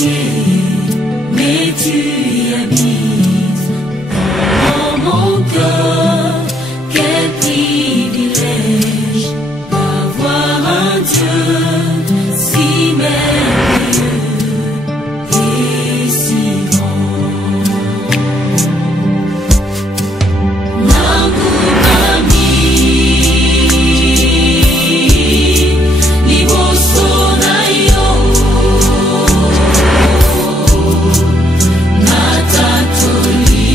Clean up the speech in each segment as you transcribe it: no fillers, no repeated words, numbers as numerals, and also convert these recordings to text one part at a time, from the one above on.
mais tu y habites dans mon cœur. Quel privilège d'avoir un Dieu si merveilleux et si grand. Nangubami liboso na yo, natatoli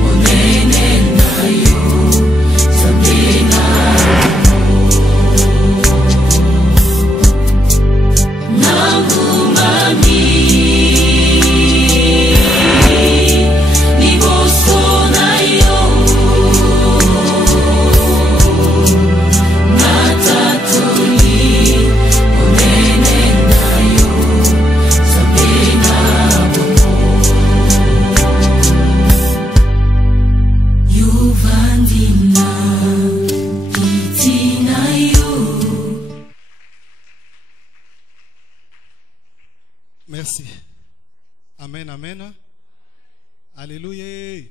monene na yo, Nzambe na nangubami liboso na yo, natatoli monene na yo, Nzambe na yuvandina kiti na yo. Merci. Amen, amen. Alléluia.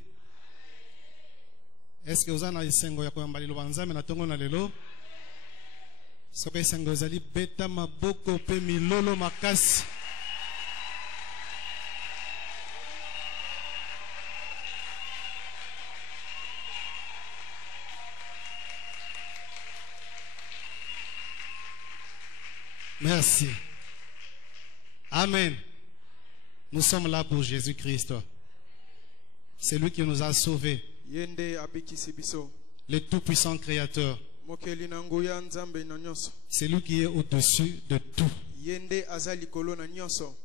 Est-ce que vous avez isengo ya koyamba liloba nzambe na tongo na lelo? Soka isengo zali beta maboko pe milolo makasi. Merci. Amen. Nous sommes là pour Jésus-Christ. C'est lui qui nous a sauvés. Yende abikisi biso. Le tout-puissant créateur. Mokeli na nguya nzambe na nyonso. C'est lui qui est au-dessus de tout. Yende azali kolo na nyonso.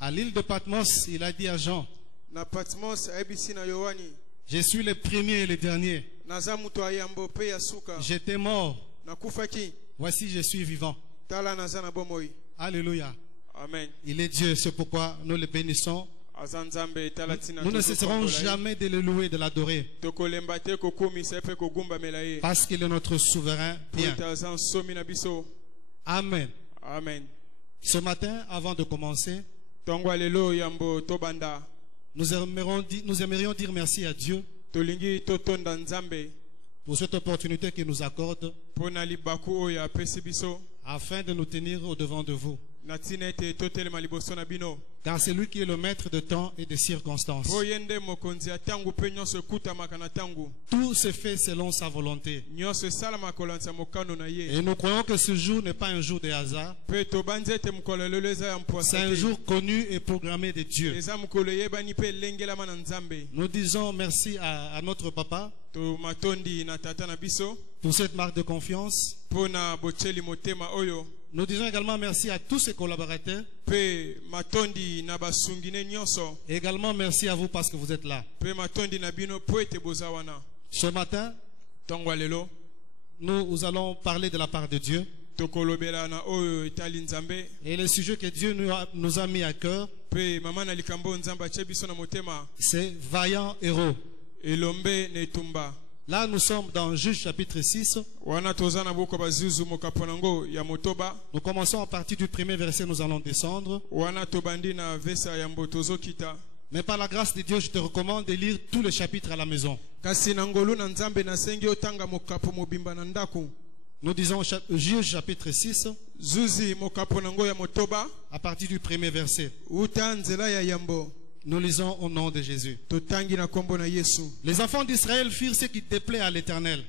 À l'île de Patmos, il a dit à Jean, Na Patmos ayebisi na Yohani. je suis le premier et le dernier. Naza muto ayambo pe ya suka. J'étais mort. Nakufaki. Voici, je suis vivant. Tala naza na bomoi. Alléluia. Amen. Il est Dieu, c'est pourquoi nous le bénissons. Azanzambe tala tina. Nous ne cesserons jamais de le louer, de l'adorer. Tokolemba te kokumi sepe kogumba melaye. Parce qu'il est notre souverain bien. Tazan somi na biso. Amen. Amen. Ce matin, avant de commencer, Tongwa lelo yambo tobanda. nous aimerions dire merci à Dieu Tolingi totonda nzambe. pour cette opportunité qu'il nous accorde Pona libaku oya pesi biso. afin de nous tenir au devant de vous. Natina te totelema liboso na bino. Car c'est lui qui est le maître de temps et de circonstances. Oyende mokonzi atangu pe nyonso ekutamaka na tangu. Tout se fait selon sa volonté. Nyonso esalama kolanza mokano na ye. Et nous croyons que ce jour n'est pas un jour de hasard. Pe tobanzi ete mokolo lelo eza ya mpwasa C'est un te. jour connu et programmé de Dieu. Eza mokolo eyebani pe elengelama na nzambe. Nous disons merci à notre papa To matondi na tata na biso. pour cette marque de confiance. Pona bocheli motema oyo. Nous disons également merci à tous ses collaborateurs. Pe matondi na basungine nyonso. Et également merci à vous parce que vous êtes là. Pe matondi na bino po ete bozawana. Ce matin, Tongwa lelo. nous allons parler de la part de Dieu. Tokolobela na oyo etali nzambe. Et le sujet que Dieu nous a mis à cœur, Pe mama na likambo nzambe atie biso na motema. c'est vaillant héros. Elombe netumba. Là, nous sommes dans Juge chapitre 6. Wana toza na boko bazuzu mokaponango ya motoba. Nous commençons à partir du premier verset, nous allons descendre. Wana tobandi na vesa ya mbotozo kita. Mais par la grâce de Dieu, je te recommande de lire tous les chapitres à la maison. Kasi na ngolu na nzambe na sengi otanga mokapo mobimba na ndako. Nous disons Juge chapitre 6, Zuzi mokaponango ya motoba. à partir du premier verset. Uta nzela ya yambo. Nous lisons au nom de Jésus. Totangi na kombo na Yesu. Les enfants d'Israël firent ce qui déplaît à l'Éternel.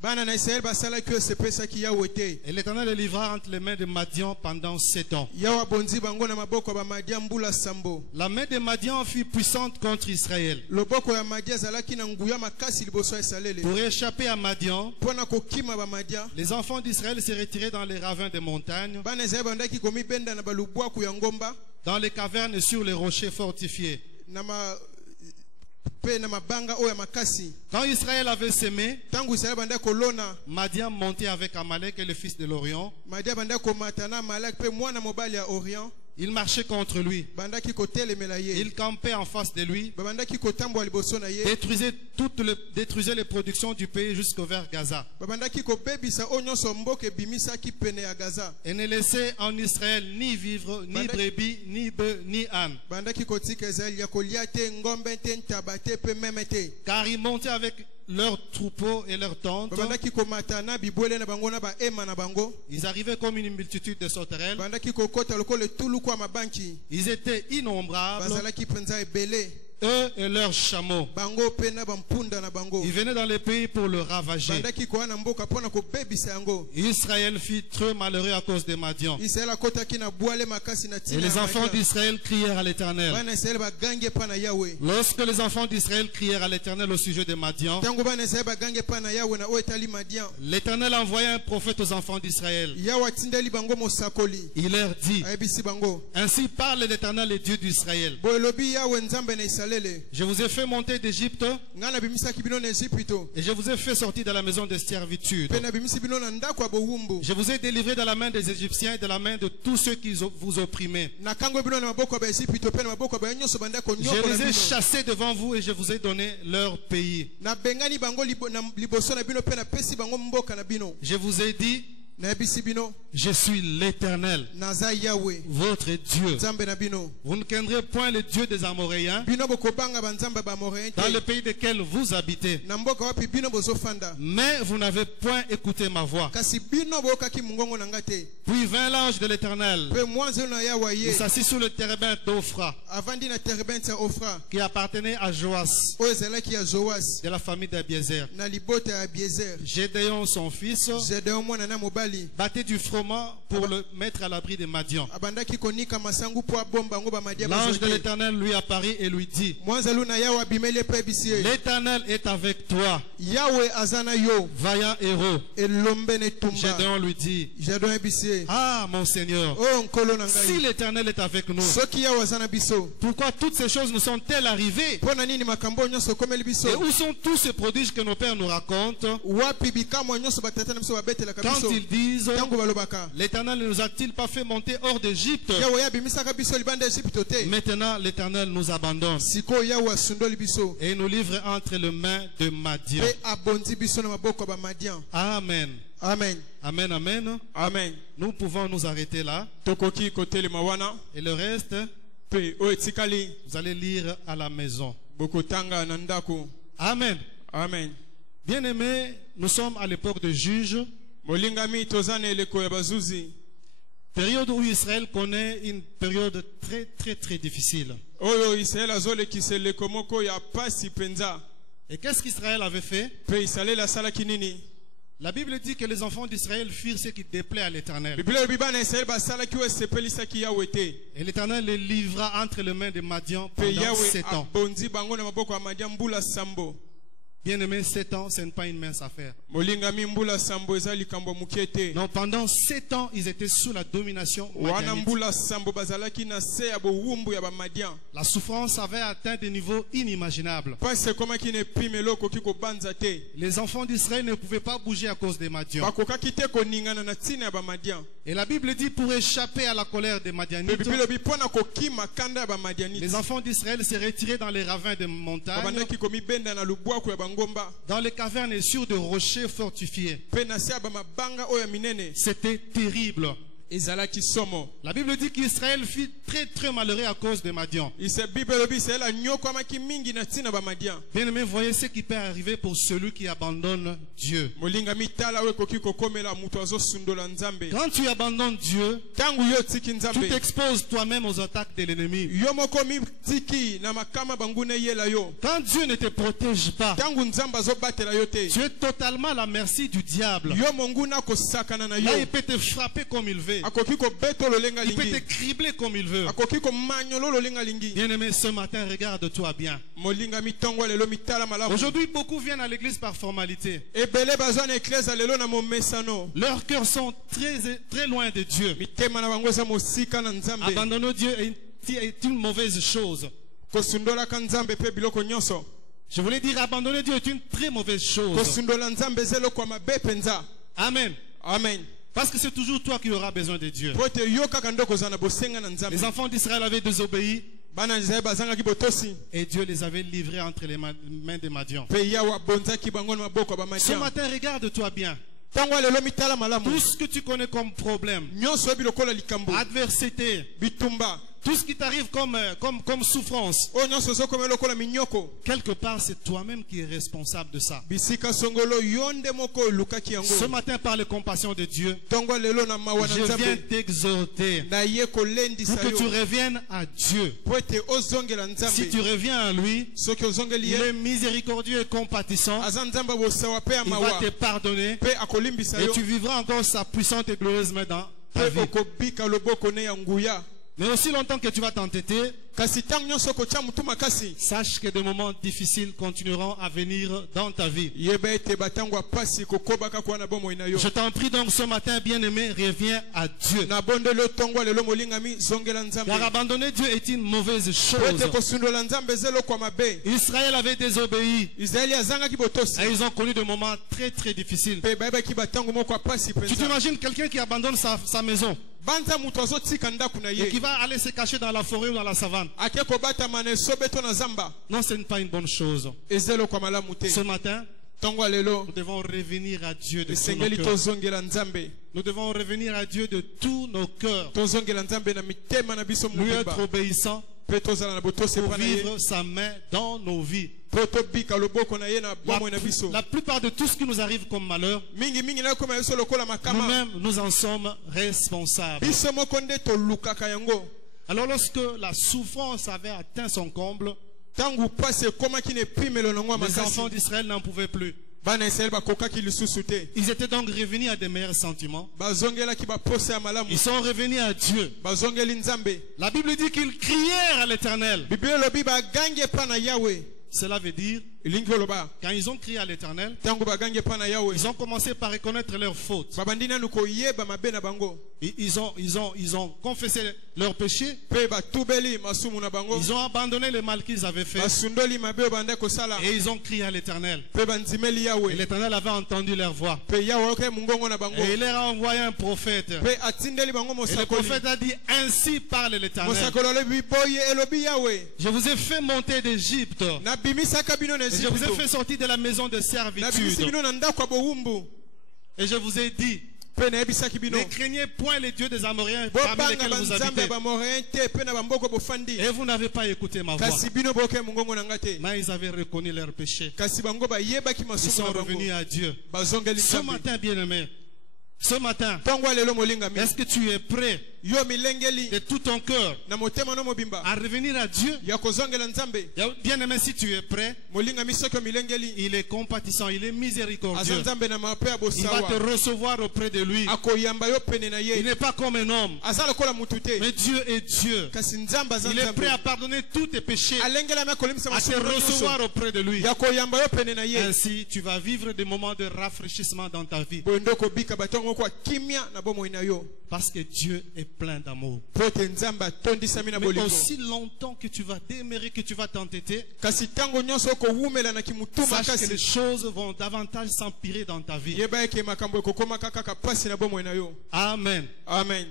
Bana na Israël basala ki sepesa ki yawe te. Et l'Éternel les livra entre les mains de Madian pendant 7 ans. Yawa bonzi bango na maboko ba madia mbula sambo. La main de Madian fut puissante contre Israël. Loboko ya madia zalaki na nguya makasi liboso ya salele. Pour échapper à Madian, Pona kokima ba madia. les enfants d'Israël se retiraient dans les ravins des montagnes, Bana Israël bandaki komi benda na balubwa ku ya ngomba. dans les cavernes et sur les rochers fortifiés. Nama pe na mabanga oya makasi. Quand Israël avait semé, Tangu Israël banda kolona. Madian montait avec Amalek et le fils de l'Orient. Madia banda komatana malak pe mwana mobali ya Orient. Ils marchaient contre lui. bandaki kotelemela ye, Ils campaient en face de lui, babandaki kotambola liboso na ye, détruisaient les productions du pays jusqu'au vers Gaza. babandaki kobebisa oyo nyonso mboka ebimisaki pene ya Gaza, Et ne laissaient en Israël ni vivre, ni brebis, ni bœufs, ni ânes. bandaki kotika Israeli ya kolia te, ngombe te, ntaba te, pe meme te, Car ils montaient avec leurs troupeaux et leurs tentes. babandaki komata na bibwele na bango na baema na bango, Ils arrivaient comme une multitude de sauterelles. bandaki kokota lokola etuluku ya mabanki, Ils étaient innombrables, bazalaki mpenza ebele, eux et leurs chameaux. bango pe na bampunda na bango, Ils venaient dans le pays pour le ravager. bandaki koa na mboka mpona kobebisa yango. Israël fut très malheureux à cause des Madians. Israeli akotaki na bwale makasi na Et tina les ya enfants Madian. d'Israël crièrent à l'Éternel. Bana Israeli bagange epa na Yawe. Lorsque les enfants d'Israël crièrent à l'Éternel au sujet des Madians, Tango bana Israeli bagange epa na Yawe na oyo etali Madian, l'Éternel envoya un prophète aux enfants d'Israël. Yawe atindeli bango mosakoli, Il leur dit, ayebisi bango, ainsi parle l'Éternel, le Dieu d'Israël. boye lobi Yawe nzambe na Isalele, Je vous ai fait monter d'Égypte nga na bimisaki bino na Ejipito, et je vous ai fait sortir de la maison de servitude. pe na bimisi bino na ndako ya bowumbu, Je vous ai délivré de la main des Égyptiens et de la main de tous ceux qui vous opprimaient. na kango bino na maboko ya Baejipito, pe na maboko ya nyonso bandako Je nyoko na les ai bino, chassés devant vous et je vous ai donné leur pays. na bengani bango na liboso na bino, pe na pesi bango mboka na bino, Je vous ai dit, na yebisi bino, je suis l'Éternel, naza Yawe votre Dieu. nzambe na bino, Vous ne craindrez point le Dieu des Amoréens bino bokobanga banzambe ba Amoréen dans te, le pays desquels vous habitez. na mboka wapi bino bozofanda, Mais vous n'avez point écouté ma voix. kasi bino boyokaki mongongo na nga te. Puis vint l'ange de l'Éternel. Pe mwanzelo na Yawe Il ye s'assit sous le térébinthe d'Ophra, avandi na terebente ya Ofra qui appartenait à Joas, oyo ezalaki ya Joas de la famille d'Abiezer. na libota ya Abiezer. Gédéon, son fils, Gedeon mwana na mobali battait du froment pour le mettre à l'abri des Madians. abandaki konika masangu po abomba ngo bamadia L'ange de bazwa te. l'Éternel lui apparut et lui dit, Mwanzelo na Yawe abimeli epe ebisi ye, l'Éternel est avec toi, Yawe aza na yo, vaillant héros. elombe na etumba. Gédéon lui dit, Gedeon ebisi ye, ah mon Seigneur, oyo nkolo na si ngai, l'Éternel est avec nous, soki Yawe aza na biso, pourquoi toutes ces choses nous sont-elles arrivées? mpo na nini makambo oyo nyonso ekomeli Et biso? où sont tous ces prodiges que nos pères nous racontent Wapi bikamwa nyonso batata na biso babetelaka quand biso ils disent, ntango balobaka l'Éternel ne nous a-t-il pas fait monter hors d'Égypte? Yawe abimisaka biso libanda ya Ejipito te, Maintenant l'Éternel nous abandonne sikoyo Yawe asundoli biso et nous livre entre les mains de Madian. mpe abondi biso na maboko ya bamadian. Amen. Amen. Amen, amen. Amen. Nous pouvons nous arrêter là. Tokoki kotelema wana Et le reste, mpe oyo etikali vous allez lire à la maison. bokotanga na ndako. Amen. Amen. Bien-aimés, nous sommes à l'époque de juges, molingami toza na eleko ya bazuzi, période où Israël connaît une période très difficile. oyo Israeli azolekisa eleko moko ya pasi penza. Et qu'est-ce qu'Israël avait fait? Mpe Israeli asalaki nini? La Bible dit que les enfants d'Israël firent ce qui déplaît à l'Éternel. Biblia elobi bana Israeli basalaki oyo esepelisaki Yawe te, Et l'Éternel les livra entre les mains de Madian mpe pendant Yawe 7 ans. abondi bango na maboko ya Madian mbula sambo. Bien-aimés, 7 ans, ce n'est pas une mince affaire. Molingami mbula sambo eza likambo mukie te. Non, pendant 7 ans, ils étaient sous la domination Wana madianite. mbula sambo bazalaki na se ya bowumbu ya bamadian. La souffrance avait atteint des niveaux inimaginables. Pasi ekomaki na epimelo okoki kobanza te. Les enfants d'Israël ne pouvaient pas bouger à cause des Madians. Bakokaki te koningana na ntina ya bamadian. Et la Bible dit, pour échapper à la colère des Mpe Madianites, Biblia elobi mpona kokima kanda ya les bamadianite, enfants d'Israël se retiraient dans les ravins des montagnes, babandaki komibenda na lubwaku ya bangomba, dans les cavernes et sur des rochers fortifiés. mpe na se ya bamabanga oyo ya minene. C'était terrible. Ezalaki somo. La Bible dit qu'Israël fut très malheureux à cause des Madians. Bible elobi Israeli anyokwamaki mingi na ntina bamadian. Bien aimé, voyez ce qui peut arriver pour celui qui abandonne Dieu. molingami tala oyo ekoki kokomela moto azosundola nzambe. Quand tu abandonnes Dieu, Ntango yo otiki tu nzambe, t'exposes toi-même aux attaques de l'ennemi. yo moko mitiki na makama banguna eyela yo. Quand Dieu ne te protège pas, Ntango nzambe azobatela yo te, tu es totalement à la merci du diable. yo monguna akosakana na Là, yo, il peut te frapper comme il veut. akoki kobeta lolenga Il peut te lingi, cribler comme il veut. akoki komanyolo lolenga lingi. Bien aimé, ce matin, regarde-toi bien. Molinga mitongo lelo mitala malamu. Aujourd'hui, beaucoup viennent à l'église par formalité. Ebele bazwa na eklesa lelo na momesano. Leurs cœurs sont très loin de Dieu. Mitema na bango eza mosika na nzambe. Abandonner Dieu est une mauvaise chose. Kosundola ka nzambe pe biloko nyonso. Je voulais dire, abandonner Dieu est une très mauvaise chose. Kosundola nzambe eza eloko ya mabe penza. Amen. Amen. Parce que c'est toujours toi qui auras besoin de Dieu. po ete yo kaka nde okozala na bosenga na Les nzambe. enfants d'Israël avaient désobéi Bana ya Israele bazangaki botosi et Dieu les avait livrés entre les mains des Madians. mpe yawe abonzaki bango na maboko ya Ce bamadian. matin, regarde-toi bien. Ntango ya lelo mitala malamu Tout ce que tu connais comme problème, nyonso oyebi lokola likambo adversité, bitumba tout ce qui t'arrive comme souffrance, oyo nyonso ozokoma lokola minyoko quelque part, c'est toi-même qui es responsable de ça. bisika songolo yo nde moko olukaki yango. Ce matin, par la compassion de Dieu, Ntongo ya lelo na mawa na je viens nzambe t'exhorter naye pour kolendisa que tu yo reviennes à Dieu. po ete ozongela Si tu nzambe. reviens à lui, Soki ozongeli il est ye miséricordieux et compatissant. aza nzambe bosawa mpe ya Il va mawa te pardonner mpe akolimbisa et yo tu vivras encore sa puissante et glorieuse main dans ta mpe vie. okobika loboko ne ya nguya. Mais aussi longtemps que tu vas t'entêter, kasi ntango nyonso okotya motu makasi sache que des moments difficiles continueront à venir dans ta vie. yeba ete batango ya pasi kokobaka kuwa na bomoi na yo. Je t'en prie donc ce matin, bien-aimé, reviens à Dieu. nabondeli otongo ya lelo molingami zongela nzambe Car abandonner Dieu est une mauvaise po chose. ete kosundola nzambe eza eloko ya mabe. Israël avait désobéi israeli azangaki botosi et ils ont connu des moments très très difficiles. mpe bayebaki batango moko ya pasi Tu mpenza. t'imagines quelqu'un qui abandonne sa maison banza moto azotika ndako na et ye qui va aller se cacher dans la forêt ou dans la savane. ake kobatama na esobe to na zamba Non, ce n'est pas une bonne chose. eza eloko ya malamu te. Ce matin, ntongo ya lelo nous devons revenir à Dieu de tout nos esengeli cœurs. tozongela nzambe. Nous devons revenir à Dieu de tous nos cœurs. tozongela nzambe na mitema na biso Lui être mobimba obéissant mpe tozala na botosi pour epa na ye vivre sa main dans nos vies. mpo tobika loboko na ye na La, bomoi na biso. la plupart de tout ce qui nous arrive comme malheur, mingimingi na ekoma biso lokola makama nous-mêmes, nous en sommes responsables. biso moko nde tolukaka yango. Alors lorsque la souffrance avait atteint son comble, ntango pasi ekomaki na epimelo nango ya les enfants makasi d'Israël n'en pouvaient plus. bana israeli bakokaki lisusu te. Ils étaient donc revenus à des meilleurs sentiments. bazongelaki baposa ya malamu Ils sont revenus à Dieu. bazongeli nzambe. La Bible dit qu'ils crièrent à l'Éternel. biblia elobi bagangi epa na yawe. Cela veut dire, elingi oloba quand ils ont crié à l'Éternel, ntango bagangi epa na yawe ils ont commencé par reconnaître leurs fautes. babandi nanu koyeba mabe na bango Ils ont confessé leurs péchés. mpe batubeli masumu na bango Ils ont abandonné le mal qu'ils avaient fait. basundoli mabe oyo banda kosala Et ils ont crié à l'Éternel. mpe banzimeli Et yawe l'Éternel avait entendu leur voix. mpe yawe oke mongongo na bango Et il leur a envoyé un prophète. mpe atindeli bango Et le mosakoli. prophète a dit, ainsi parle l'Éternel. mosakoli olobi boye elobi yawe Je vous ai fait monter d'Égypte. nabimisaka bino na Et je vous ai fait Ejipito sortir de la maison de nabimisi servitude. bino na ndako ya bowumbu Et je vous ai dit, mpe nayebisaki bino ne craignez point les dieux des Amoréens parmi bobanga lesquels vous banzambe habitez. ya bamoréen te mpe na bamboko bofandi. Et vous n'avez pas écouté ma voix. kasi bino boke mongongo na nga te. Mais ils avaient reconnu leurs péchés. kasi bango bayebaki Ils masumu sont na bango revenus à Dieu. bazongeli Ce nzambe. matin, bien-aimé, ce matin, ntongo ya lelo molingami est-ce que tu es prêt yo milengeli de tout ton cœur na motema no mobimba à revenir à Dieu? ya kozongela nzambe. Bien-aimé, si tu es prêt, molingami soki omilengeli il est compatissant, il est aza miséricordieux. nzambe na mape ya Il va te bosawa recevoir auprès de lui. akoyamba yo pene na Il ye. n'est pas comme un homme, aza lokola mutu te mais Dieu est Dieu. kasi nzambe aza Il est prêt à nzambe pardonner tous tes péchés, alengelami akolimbisa à te masumu na recevoir nyonso auprès de lui. ya koyamba yo pene na ye. Ainsi, tu vas vivre des moments de rafraîchissement dans ta vie. boye nde okobika batongo moko ya kimia na bomoi na yo Parce que Dieu est plein d'amour. po ete nzambe atondisami na Mais bolingo. aussi longtemps que tu vas démérer, que tu vas t'entêter, kasi ntango nyonso okowumela na kimutu sache que les makasi choses vont davantage s'empirer dans ta vie. yeba eke makambo ekokomaka kaka pasi na bomoi na yo. Amen. amen.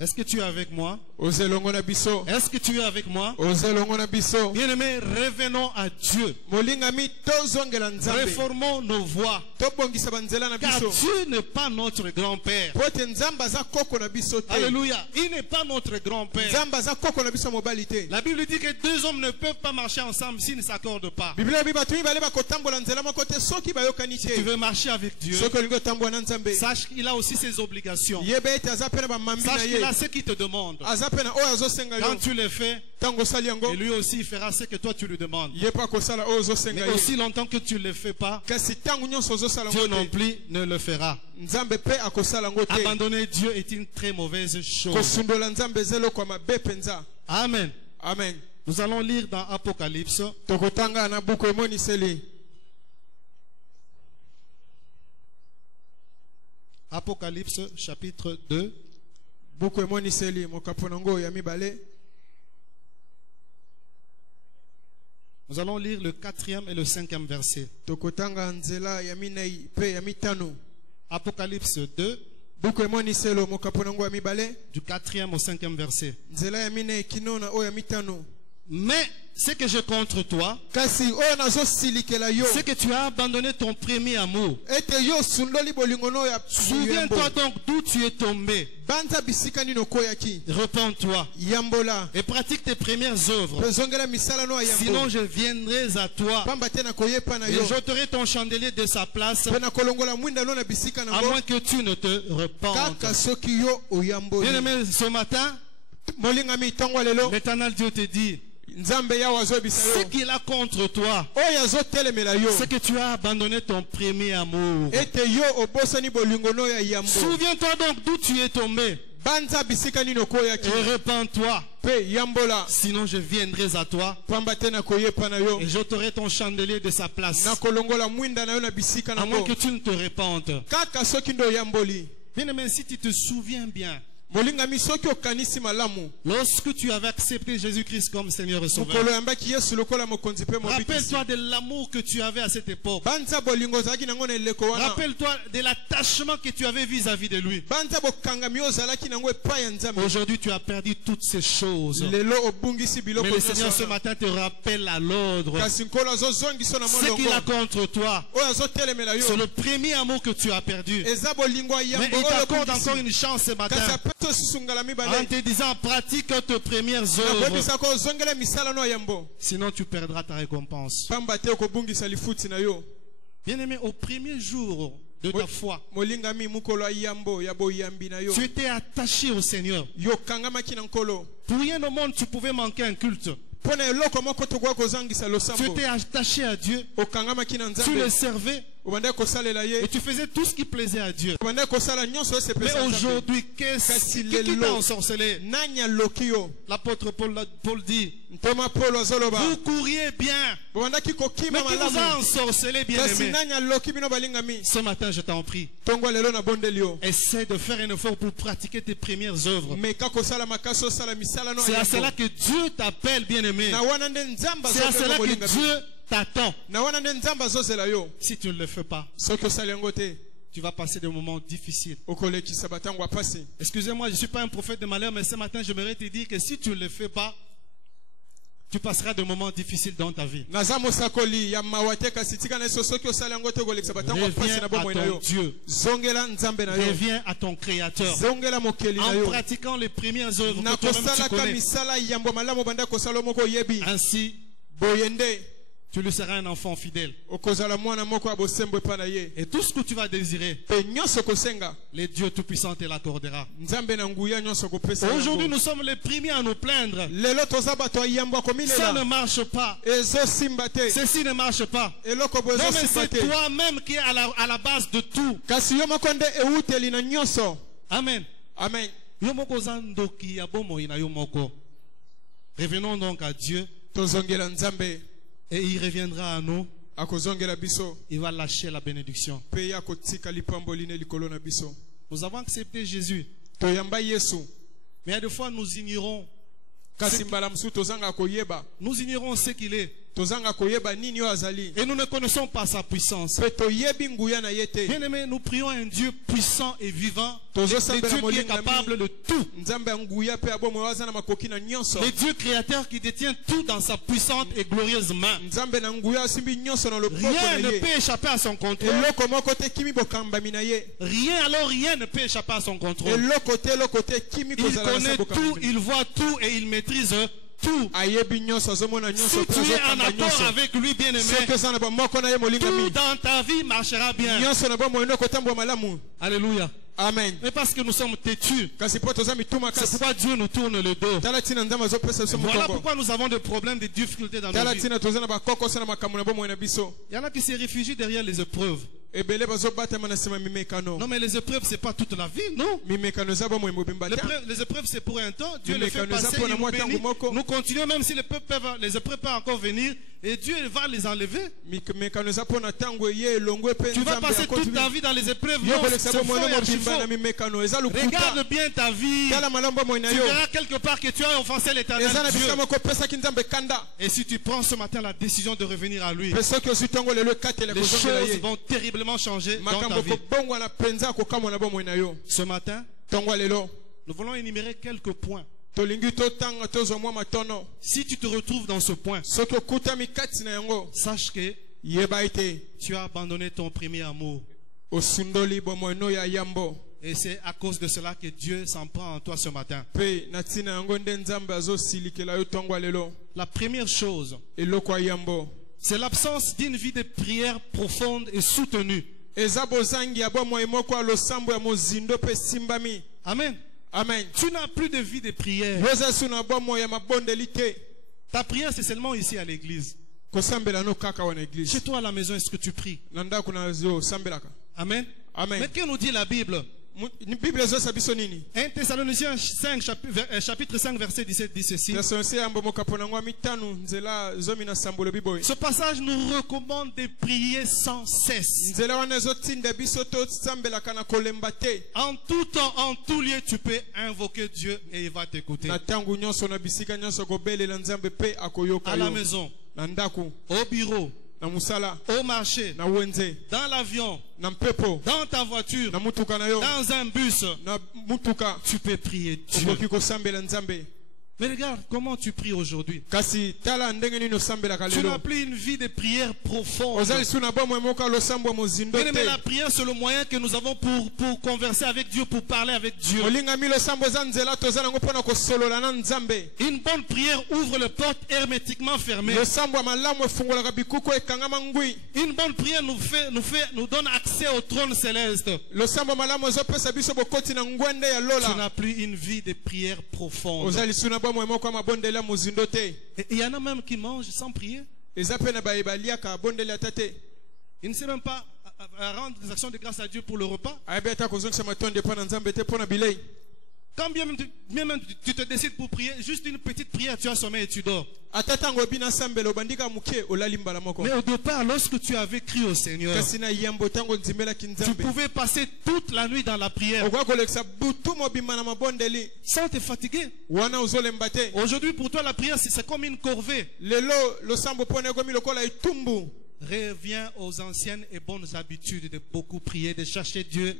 Est-ce que tu es avec moi? oza elongo na biso Est-ce que tu es avec moi? oza elongo na biso. Bien-aimés, revenons à Dieu. molingami tozongela nzambe Réformons nos voies. tobongisa banzela na Car biso Dieu n'est pas notre grand-père. po ete nzambe aza koko na biso te. Alléluia. Il n'est pas notre grand-père. nzambe aza koko na biso mobali te. La Bible dit que deux hommes ne peuvent pas marcher ensemble s'ils ne s'accordent pas. biblia ebi bato mibale bakotambola nzela moko te soki bayokani Si tu te. veux marcher avec Dieu, soki olingi otambola na nzambe sache qu'il a aussi ses obligations. yeba ete aza mpe na bamambi na Sache qu'il a ye ce qu'il te demande. aza mpe na oyo azosenga Quand yo tu le fais, ntango osali yango et lui aussi il fera ce que toi tu lui demandes. ye mpe akosala oyo ozosenga Mais ye. aussi longtemps que tu ne le fais pas, kasi ntango nyonso ozosala Dieu non yango te plus ne le fera. nzambe mpe akosala yango te. Abandonner Dieu est une très mauvaise chose. kosundola nzambe eza eloko ya mabe mpenza. Amen. amen. Nous allons lire dans Apocalypse, tokotanga na buku emoniseli Apocalypse chapitre 2, buku emoniseli mokapo nango ya mibale. nous allons lire le 4e et le 5e verset. tokotanga nzela ya minei mpe ya mitano. Apocalypse 2, buku emoniselo mokapo nango ya mibale du 4e au 5e verset. nzela ya mine ekino na oyo ya mitano. Mais ce que j'ai contre toi, kasi oyo nazosilikela yo c'est que tu as abandonné ton premier amour. ete yo osundoli bolingo no ya Souviens-toi donc d'où tu es tombé. banza bisika nini okoyaki. Repends-toi yambola et pratique tes premières œuvres. mpe zongela misala no ya Sinon, yambo je viendrai à toi pamba te nakoyepa na et yo j'ôterai ton chandelier de sa place, mpe nakolongola mwinda no na bisika à nango moins que tu ne te repentes. kaka soki yo oyamboli. Bien-aimé, ce matin, molingami ntongo lelo l'éternel Dieu te dit, nzambe yawe azobisa ce yo qu'il a contre toi, oyo azotelemela yo c'est que tu as abandonné ton premier amour. ete yo obosani bolingo no ya yambo. Souviens-toi donc d'où tu es tombé banza bisika nini okoyaki et repends-toi. mpe yambola Sinon, je viendrai à toi pamba te nakoyepa na yo et j'ôterai ton chandelier de sa place, nakolongola mwinda na yo na bisika à moins nango que tu ne te repentes. kaka soki nde oyamboli. Bien-aimé, si tu te souviens bien, molingami soki okanisi malamu lorsque tu avais accepté Jésus-Christ comme Seigneur et Sauveur, mokolo yambaki yesu lokola mokonzi mpe mobikisi rappelle-toi de l'amour que tu avais à cette époque. banza bolingo ozalaki nango na eleko wana Rappelle-toi de l'attachement que tu avais vis-à-vis de lui. banza bokangami oyo ozalaki nango epai ya nzambe. Aujourd'hui, tu as perdu toutes ces choses. lelo obungisi biloko Mais le Seigneur ce nyonso wana. matin te rappelle à l'ordre. kasi nkolo azozongisa na Ce qu'il a molongo contre toi, oyo azotelemela c'est yo le premier amour que tu as perdu. eza bolingo ya Mais yambo il oyo t'accorde encore obungisi une chance ce kasi matin apesi osusungala en mibale te disant pratique tes premières œuvres. nakoyebisa ko ozongela misala no ya yambo Sinon, tu perdras ta récompense. pamba te okobungisa lifuti na yo. Bien-aimé, au premier jour de ta foi, molingami mukolo ya yambo ya boyambi na yo tu étais attaché au Seigneur. yokangamaki na nkolo Pour rien au monde, tu pouvais manquer un culte. mpo na eloko moko tokoka kozangisa Tu losambo étais attaché à Dieu. okangamaki na Tu nzambe le servais obandaki kosalela et ye tu faisais tout ce qui plaisait à Dieu. obandaki kosala nyonso oyo Mais esepesa nzambe. aujourd'hui, qui t'a ensorcelé? nani aloki yo L'apôtre Paul dit, ntoma polo azoloba vous couriez bien, bobandaki mais kokima qui vous a malamu ensorcelé, bien kasi aimé? nani aloki bino balingami. Ce matin, je t'en prie, ntongo lelo nabondeli yo essaie de faire un effort pour pratiquer tes premières œuvres. meka kosala makasi osala misala no C'est ya à cela yambo. que Dieu t'appelle, bien aimé. na wana nde nzambe C'est à azopema cela que molingami. Dieu t'attend. na wana nde nzambe azozela yo Si tu ne le fais pas, soki osali yango te tu vas passer des moments difficiles. okolekisa batango ya pasi. Excusez-moi, je ne suis pas un prophète de malheur, mais ce matin, j'aimerais te dire que si tu ne le fais pas, tu passeras des moments difficiles dans ta vie. naza mosakoli ya mawa te kasi tika na eso soki osali yango te okolekisa batango ya pasi Reviens na à bomoi na ton yo. Dieu. zongela nzambe na yo Reviens à ton Créateur. zongela mokeli na En yo pratiquant les premières œuvres na que toi-même tu kosalaka connais. misala yambo malamu obanda kosala moko oyebi Ainsi, boye nde tu lui seras un enfant fidèle. okozala mwana moko ya bosembo epai na ye Et tout ce que tu vas désirer, mpe nyonso kosenga le Dieu Tout-Puissant te l'accordera. nzambe na nguya nyonso kopesa yango. Aujourd'hui, nous sommes les premiers à nous plaindre. lelo toza bato ya yambo ya Ça ne komilela marche pas. ezosimba te Ceci ne marche pas. eloko bo Non, mais ezosimba c'est te toi-même qui es à la base de tout. kasi yo moko nde ewuteli na nyonso. Amen. amen. Yo moko za ndoki ya bomoi na yo moko. Revenons donc à Dieu tozongela nzambe et il reviendra à nous. akozongela biso Il va lâcher la bénédiction. mpe ye akotika lipamboli ne likolo na biso. Nous avons accepté Jésus. toyamba yesu Mais il y a des fois, nous ignorons. kasi mbala mosusu tozanga koyeba Nous ignorons ce qu'il est. tozanga koyeba nini oyo azali Et nous ne connaissons pas sa puissance. mpe toyebi nguya na ye te. Bien aimé, nous prions un Dieu puissant et vivant. Le Tozo Dieu sambela qui est molingami. capable de tout. nzambe ya nguya mpe ya bomoi oyo aza na makoki na nyonso. Le Dieu créateur qui détient tout dans sa puissante et glorieuse main. nzambe na nguya asimbi nyonso na loboko Rien na ne ye. peut échapper à son contrôle. eloko moko te kimi bokambami na ye. Rien ne peut échapper à son contrôle. eloko te kimi Il kozala na connaît se tout, bokambami. il voit tout et il maîtrise tout. ayebi nyonso azomona nyonso Si mpe tu es en azokamba accord nyonso. avec lui, bien aimé, soki oza na bamoko na ye tout molingami dans ta vie marchera bien. nyonso na bomoi no kotambola malamu. Alléluia. amen. Mais parce que nous sommes têtus, kasi mpo toza mituma c'est kasi pourquoi Dieu nous tourne le dos. tala ntina nzambe azopesa biso Voilà mokongo. pourquoi nous avons des problèmes, des difficultés dans nos tala vies. ntina toza na bakokoso na makambo na bomoi na biso. Il y en a qui se réfugient derrière les épreuves. ebele bazobatama na nsima mimekano. Non, mais les épreuves, c'est pas toute la vie, non. mimekano eza bomoi mobimba te. Les épreuves, c'est pour un temps. Dieu Mais les fait quand nous passer, apprenons il nous moi, bénit. tango moko. Nous continuons, même si les épreuves peuvent encore venir. et Dieu va les enlever. mekano eza mpo na ntango eye elongo mpe Tu vas nzambe passer toute ta vie dans les épreuves. Non, c'est faux et archi faux. na mimekano eza lokuta Regarde bien ta vie. tala malamu bomoi na Tu yo verras quelque part que tu as offensé l'éternel eza na Dieu. bisika moko opesaki nzambe kanda Et si tu prends ce matin la décision de revenir à lui, mpe soki ozwi ntongo lelo ekatela les kozongela choses ye vont terriblement changer dans ta makambo vie. kobongwana mpenza kokamwa na bomoi na yo Ce matin, ntongo lelo nous voulons énumérer quelques points. tolingi totanga tozwa mwa matono Si tu te retrouves dans ce point, soki okutami kati na yango sache que yeba ete tu as abandonné ton premier amour. osundoli bomoi no ya yambo Et c'est à cause de cela que Dieu s'en prend en toi ce matin. mpe na ntina yango nde nzambe azosilikela yo ntongo lelo La première chose, eloko ya yambo c'est l'absence d'une vie de prière profonde et soutenue. eza bozangi ya bomoi moko ya losambo ya mozindo mpe esimbami Amen. amen Tu n'as plus de vie de prière. yo eza su na bomoi ya mabondeli te Ta prière, c'est seulement ici à l'église. kosambela no kaka wana Chez eglise toi à la maison, est-ce que tu pries? na ndako na yo osambelaka Amen. amen Mais que nous dit la Bible? bible ezoyesa biso nini 1 Thessaloniciens 5, chapitre 5, verset 17 dit ceci. tesalonise yambo mokapo nango ya mitano nzela zomi na sambo lobi boye Ce passage nous recommande de prier sans cesse. nzela wana ezotinda biso tosambelaka na kolemba te En tout temps, en tout lieu, tu peux invoquer Dieu et il va t'écouter. na ntango nyonso na bisika nyonso kobelela nzambe mpe akoyoka À la yo maison, na ndako au bureau, na musala au marché, na wenze dans l'avion, na mpepo dans ta voiture, na mutuka na yo dans un bus, na mutuka tu peux prier Dieu. okoki kosambela nzambe Mais regarde comment tu pries aujourd'hui. kasi tala ndenge nini osambelaka Tu lelo n'as plus une vie de prière profonde. oza lisu na bomoi moko ya losambo ya mozindo Mais te la prière, c'est le moyen que nous avons pour converser avec Dieu, pour parler avec Dieu. olingami losambo eza nzela toza nango mpo na kosolola na nzambe Une bonne prière ouvre les portes hermétiquement fermées. losambo ya malamu efungolaka bikuku ekangama ngwi Une bonne prière nous donne accès au trône céleste. losambo ya malamu ezopesa biso bokoti na ngwende ya Tu lola n'as plus une vie de prière profonde. oza lisu na bomoi moko ya mabondeli ya mozindo te Et il y en a même qui mangent sans prier. eza mpe na baye baliaka abondeli ata te Ils ne savent même pas à rendre des actions de grâce à Dieu pour le repas. ayebi ata kozongisa matondi mpo na nzambe te mpo na bilei Quand bien même tu te décides pour prier, juste une petite prière, tu as sommeil et tu dors. ata ntango obi na sambela obandika moke olali mbala moko Mais au départ, lorsque tu avais crié au Seigneur, kasi na yambo ntango ondimelaki tu nzambe pouvais passer toute la nuit dans la prière okoki kolekisa butu mobimba na mabondeli sans te fatiguer. wana ozolemba te Aujourd'hui, pour toi, la prière, c'est comme une corvée. lelo losambo mpo na ekomi lokola etumbu Reviens aux anciennes et bonnes habitudes de beaucoup prier, de chercher Dieu,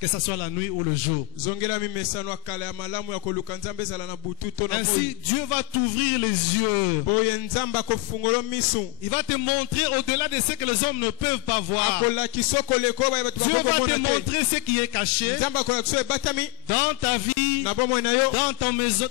que ce soit la nuit ou le jour. zongela mimesano ya kala ya malamu ya koluka nzambe ezala na butu to na Ainsi, moi Dieu va t'ouvrir les yeux. boye nzambe akofungola misu Il va te montrer au-delà de ce que les hommes ne peuvent pas voir. akolakisa koleka oyo baye bato Dieu va te bakomona te montrer ce qui est caché nzambe akolakisa ebatami dans ta vie, na bomoi na yo dans ta maison,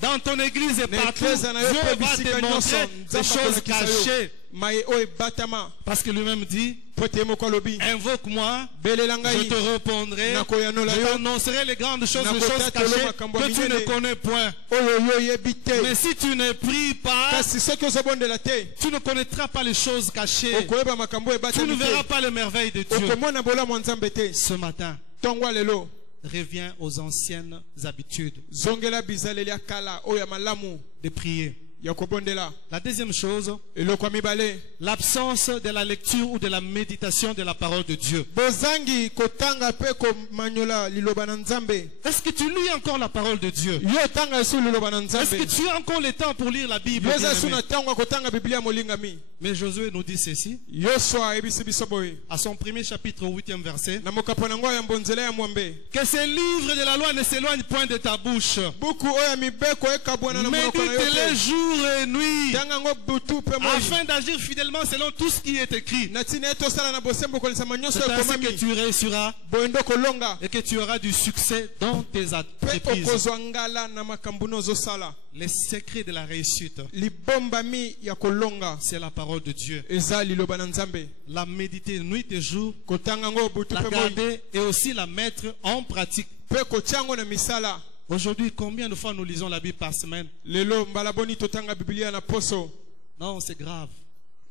dans ton église et na partout. eklesa na yo Dieu mpe va bisika te nyonso montrer des nzambe choses akolakisa cachées. yo maye oyo ebatama Parce que lui-même dit, po te ye moko alobi invoque-moi, belela je ngai te répondrai, nakoyanola je yo t'annoncerai les grandes choses, les nakotata choses cachées makambo que tu ne minene. connais point. oyo yo oyebi te Mais si tu ne pries pas, kasi soki ozobondela te tu ne connaîtras pas les choses cachées. okoyeba makambo oyo Tu ne ebatami verras te pas les merveilles de Dieu. okomona bolamu ya nzambe te Ce matin, ntongo lelo reviens aux anciennes habitudes zongela bizaleli ya kala oyo ya malamu de prier. ya kobondela La deuxième chose, eloko ya mibale l'absence de la lecture ou de la méditation de la parole de Dieu. bozangi kotanga mpe komanyola liloba na nzambe Est-ce que tu lis encore la parole de Dieu? yo otanga esu liloba na Est-ce nzambe que tu as encore le temps pour lire la Bible? yo eza bien esu aimé? na ntango ya kotanga biblia molingami Mais Josué nous dit ceci, yosua ayebisi biso boye à son premier chapitre, au 8e verset, na mokapo na ngo ya mbonzela ya mwambe que ces livres de la loi ne s'éloignent point de ta bouche. buku oyo ya mibeko ekabwana na monoko na yo Médite-les te jour et nuit, tanga yango butu mpe moi afin d'agir fidèlement selon tout ce qui est écrit. na ntina ye tosala na bosembo kolisama nyonso C'est ainsi que ekomami tu réussiras boye nde kolonga et que tu auras du succès dans tes mpe entreprises. okozwa ngala na makambo no ozosala Les secrets de la réussite, libombami ya kolonga c'est la parole de Dieu. eza liloba na nzambe La méditer nuit et jour, kotanga yango butu la mpe moi garder et aussi la mettre en pratique. mpe kotia yango na misala Aujourd'hui, combien de fois nous lisons la Bible par semaine? lelo mbala boni totanga biblia na poso Non, c'est grave.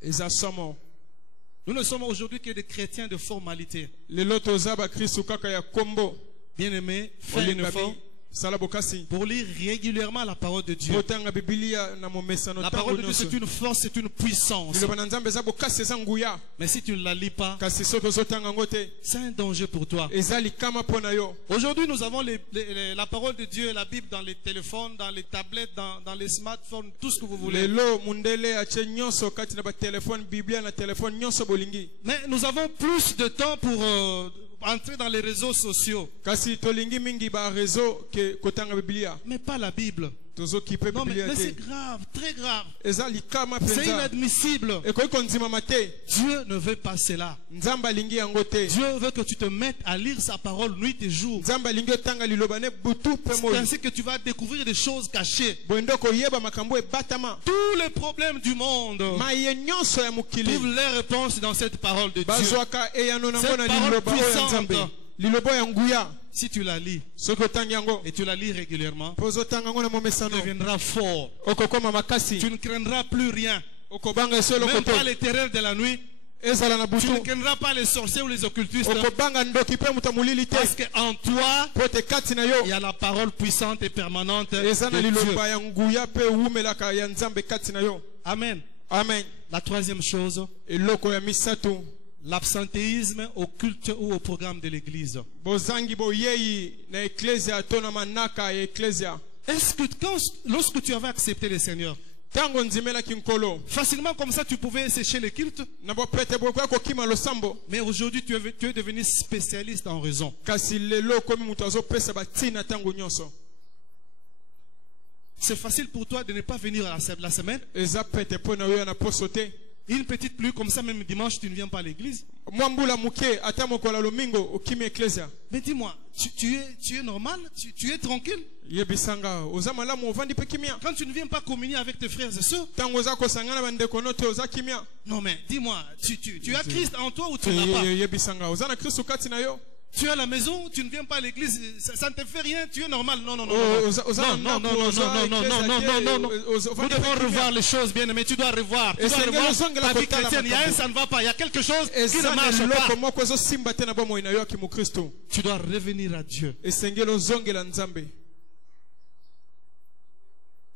eza somo Nous ne sommes aujourd'hui que des chrétiens de formalité. lelo toza bakristu kaka ya kombo Bien-aimés, fais un effort sala bokasi pour lire régulièrement la parole de Dieu. botanga Biblia na momesano La tango parole de Dieu, nyonso. c'est une force, c'est une puissance. Liloba na Nzambe eza bokasi eza nguya Mais si tu ne la lis pas, kasi soki ozotanga yango te c'est un danger pour toi. eza likama mpo na yo. Aujourd'hui, nous avons la parole de Dieu et la Bible dans les téléphones, dans les tablettes, dans les smartphones, tout ce que vous voulez. lelo mundele atie nyonso kati na batelefone biblia na telefone nyonso bolingi Mais nous avons plus de temps pour entrer dans les réseaux sociaux. kasi tolingi mingi ba réseau ke kotanga Biblia Mais pas la Bible. tozokipe Non, mais Biblia c'est te grave, très grave. eza likama C'est penza inadmissible. ekoki kondimama te. Dieu ne veut pas cela. Nzambe alingi yango te. Dieu veut que tu te mettes à lire sa parole nuit et jour. Nzambe alingi otanga liloba ne butu mpe C'est moi ainsi que tu vas découvrir des choses cachées. bondo koyeba makambo ebatama Tous les problèmes du monde maye nyonso ya mokili trouvent les réponses dans cette parole de Dieu. bazwaka eyano nango Cette na parole liloba oyo ya puissante. Nzambe liloba ya nguya Si tu la lis soki otangi yango et tu la lis régulièrement, mpo ozotanga yango na tu momesano deviendras fort. okokoma makasi Tu ne craindras plus rien. okobanga eso eloko Même pas te les terreurs de la nuit. ezala na Tu ne butu craindras pas les sorciers ou les occultistes. okobanga ndoki mpe moto molili te Parce qu'en toi, mpo te kati na yo il y a la parole puissante et permanente eza na de Dieu. liloba ya nguya mpe ewumelaka ya Nzambe kati na yo. Amen. Amen. La troisième chose, eloko ya misato l'absentéisme au culte ou au programme de l'église. bozangi boyei na eklesia to na manaka ya eklesia Est-ce que lorsque tu avais accepté le Seigneur, ntango nzimelaki nkolo facilement comme ça tu pouvais sécher les cultes, na bopete bokoya kokima losambo mais aujourd'hui tu es devenu spécialiste en raison. kasi lelo okomi moto azopesa batina ntango nyonso C'est facile pour toi de ne pas venir à la semaine. eza pete mpo na yo na poso te Une petite pluie comme ça, même dimanche, tu ne viens pas à l'église. mwa mbula moke ata mokolo ya lomingo okimi eklesia Mais dis-moi, tu es normal? Tu es tranquille? yebisanga oza malamu ovandi mpe kimia Quand tu ne viens pas communier avec tes frères et sœurs? ntango oza kosangana bandeko no te oza kimia Non mais dis-moi, tu as Christ en toi ou tu n'as pas? yebisanga oza na kristo kati na yo Tu es à la maison, tu ne viens pas à l'église, ça ne te fait rien, tu es normal. Non, non, non, Oh, non, non, non, non, non, non, non, non, non, non, non. Nous devons revoir les choses bien, mais tu dois revoir. Tu dois revoir ta vie chrétienne. Il y a un, ça ne va pas. Il y a quelque chose qui ne marche pas. eloko moko ezosimba te na bomoi na yo ya kimokristo Tu dois revenir à Dieu. esengeli ozongela Nzambe.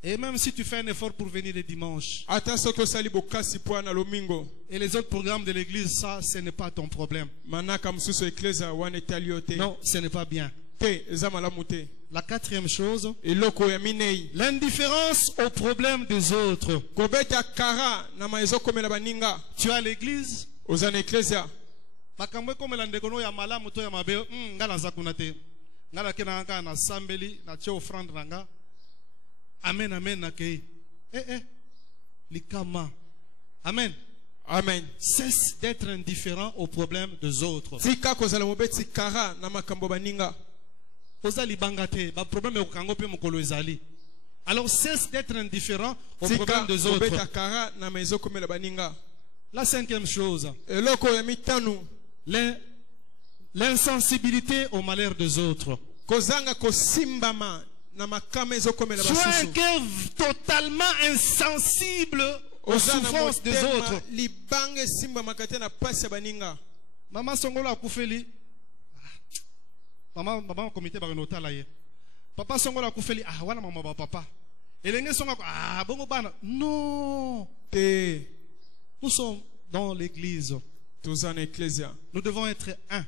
Et même si tu fais un effort pour venir le dimanche, ata soki osali bokasi mpo na lomingo et les autres programmes de l'église, ça, ce n'est pas ton problème. manaka mosusu eklesia wana etali yo te Non, ce n'est pas bien. te eza malamu te. La quatrième chose, eloko ya minei l'indifférence aux problèmes des autres. kobeta kara na ma ezokomela baninga Tu es à l'église, oza na eklesia makambo ekomela ndeko no ya malamu to ya mabe, nga naza kuna te. Nga na kena nga na sambeli, na tie offrande na nga. Amen, amen, na kei. Likama. Amen. amen. Cesse d'être indifférent aux problèmes des autres. tika kozala mobeti kara na makambo baninga Oza libanga te, ba problème e okango pe mokolo ezali. Alors cesse d'être indifférent aux tika problèmes des kobeta autres. kara na ma ezokomela baninga. La cinquième chose, eloko ya mitano l'insensibilité aux malheurs des autres. kozanga kosimbama na makama ezokomela Tu as un basusu cœur totalement insensible aux oza na souffrances des motema autres. libanga esimbamaka te na pasi ya baninga. Maman Songolo akufeli. Maman comité barenota la ye. Papa Songolo akufeli. Ah wana maman ba papa. Elenge songa bongo bana. Non. te Nous sommes dans l'église. toza na eklesia Nous devons être un.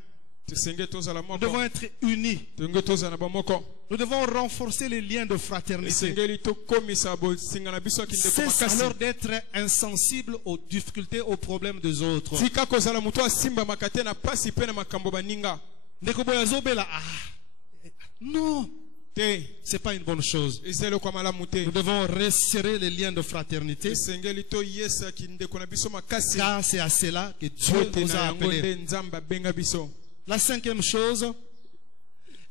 tesenge tozala Nous devons moko être unis. tenge tozala bamoko Nous devons renforcer les liens de fraternité. esengeli tokomisa bosinga na biso ya kindeko Cesse makasi alors d'être insensible aux difficultés, aux problèmes des autres. tika kozala moto asimbamaka te na pasi mpe na makambo baninga Ndeko boya zobela. Non. te C'est pas une bonne chose. eza eloko ya malamu te. Nous devons resserrer les liens de fraternité. esengeli toyesa kindeko na biso makasi Car c'est à cela que Dieu po te nous na a yango appelés. nde Nzambe abenga biso. La cinquième chose,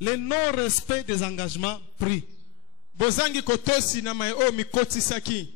le non-respect des engagements pris. bozangi kotosi na mai oyo mikotisaki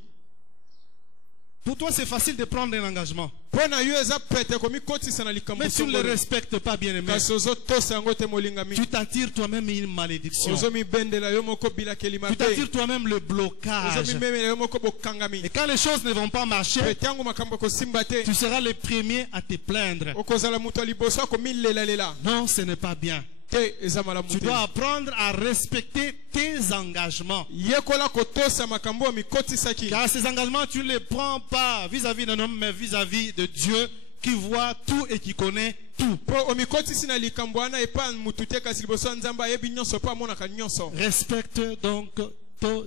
Pour toi, c'est facile de prendre un engagement. mpo na yo eza pete komikotisa na likambo Mais tu ne le songolo respectes pas, bien aimé. kasi ozotosa yango te molingami Tu t'attires toi-même une malédiction. ozomibendela yo moko bilakeli Tu mabe t'attires toi-même le blocage. ozomibemela yo moko bokangami Et quand les choses ne vont pas marcher, pe ntango makambo kosimba te tu seras le premier à te plaindre. okozala moto ya liboso akomilelalela Non, ce n'est pas bien. te eza malamu Tu te. dois apprendre à respecter tes engagements. Yekola kotosa makambo mikotisaki. Car ces engagements, tu ne les prends pas vis-à-vis d'un homme, mais vis-à-vis de Dieu qui voit tout et qui connaît tout. Po omikotisi na likambo wana epa mutu te kasi liboso ya Nzambe ayebi nyonso po amonaka nyonso. Respecte donc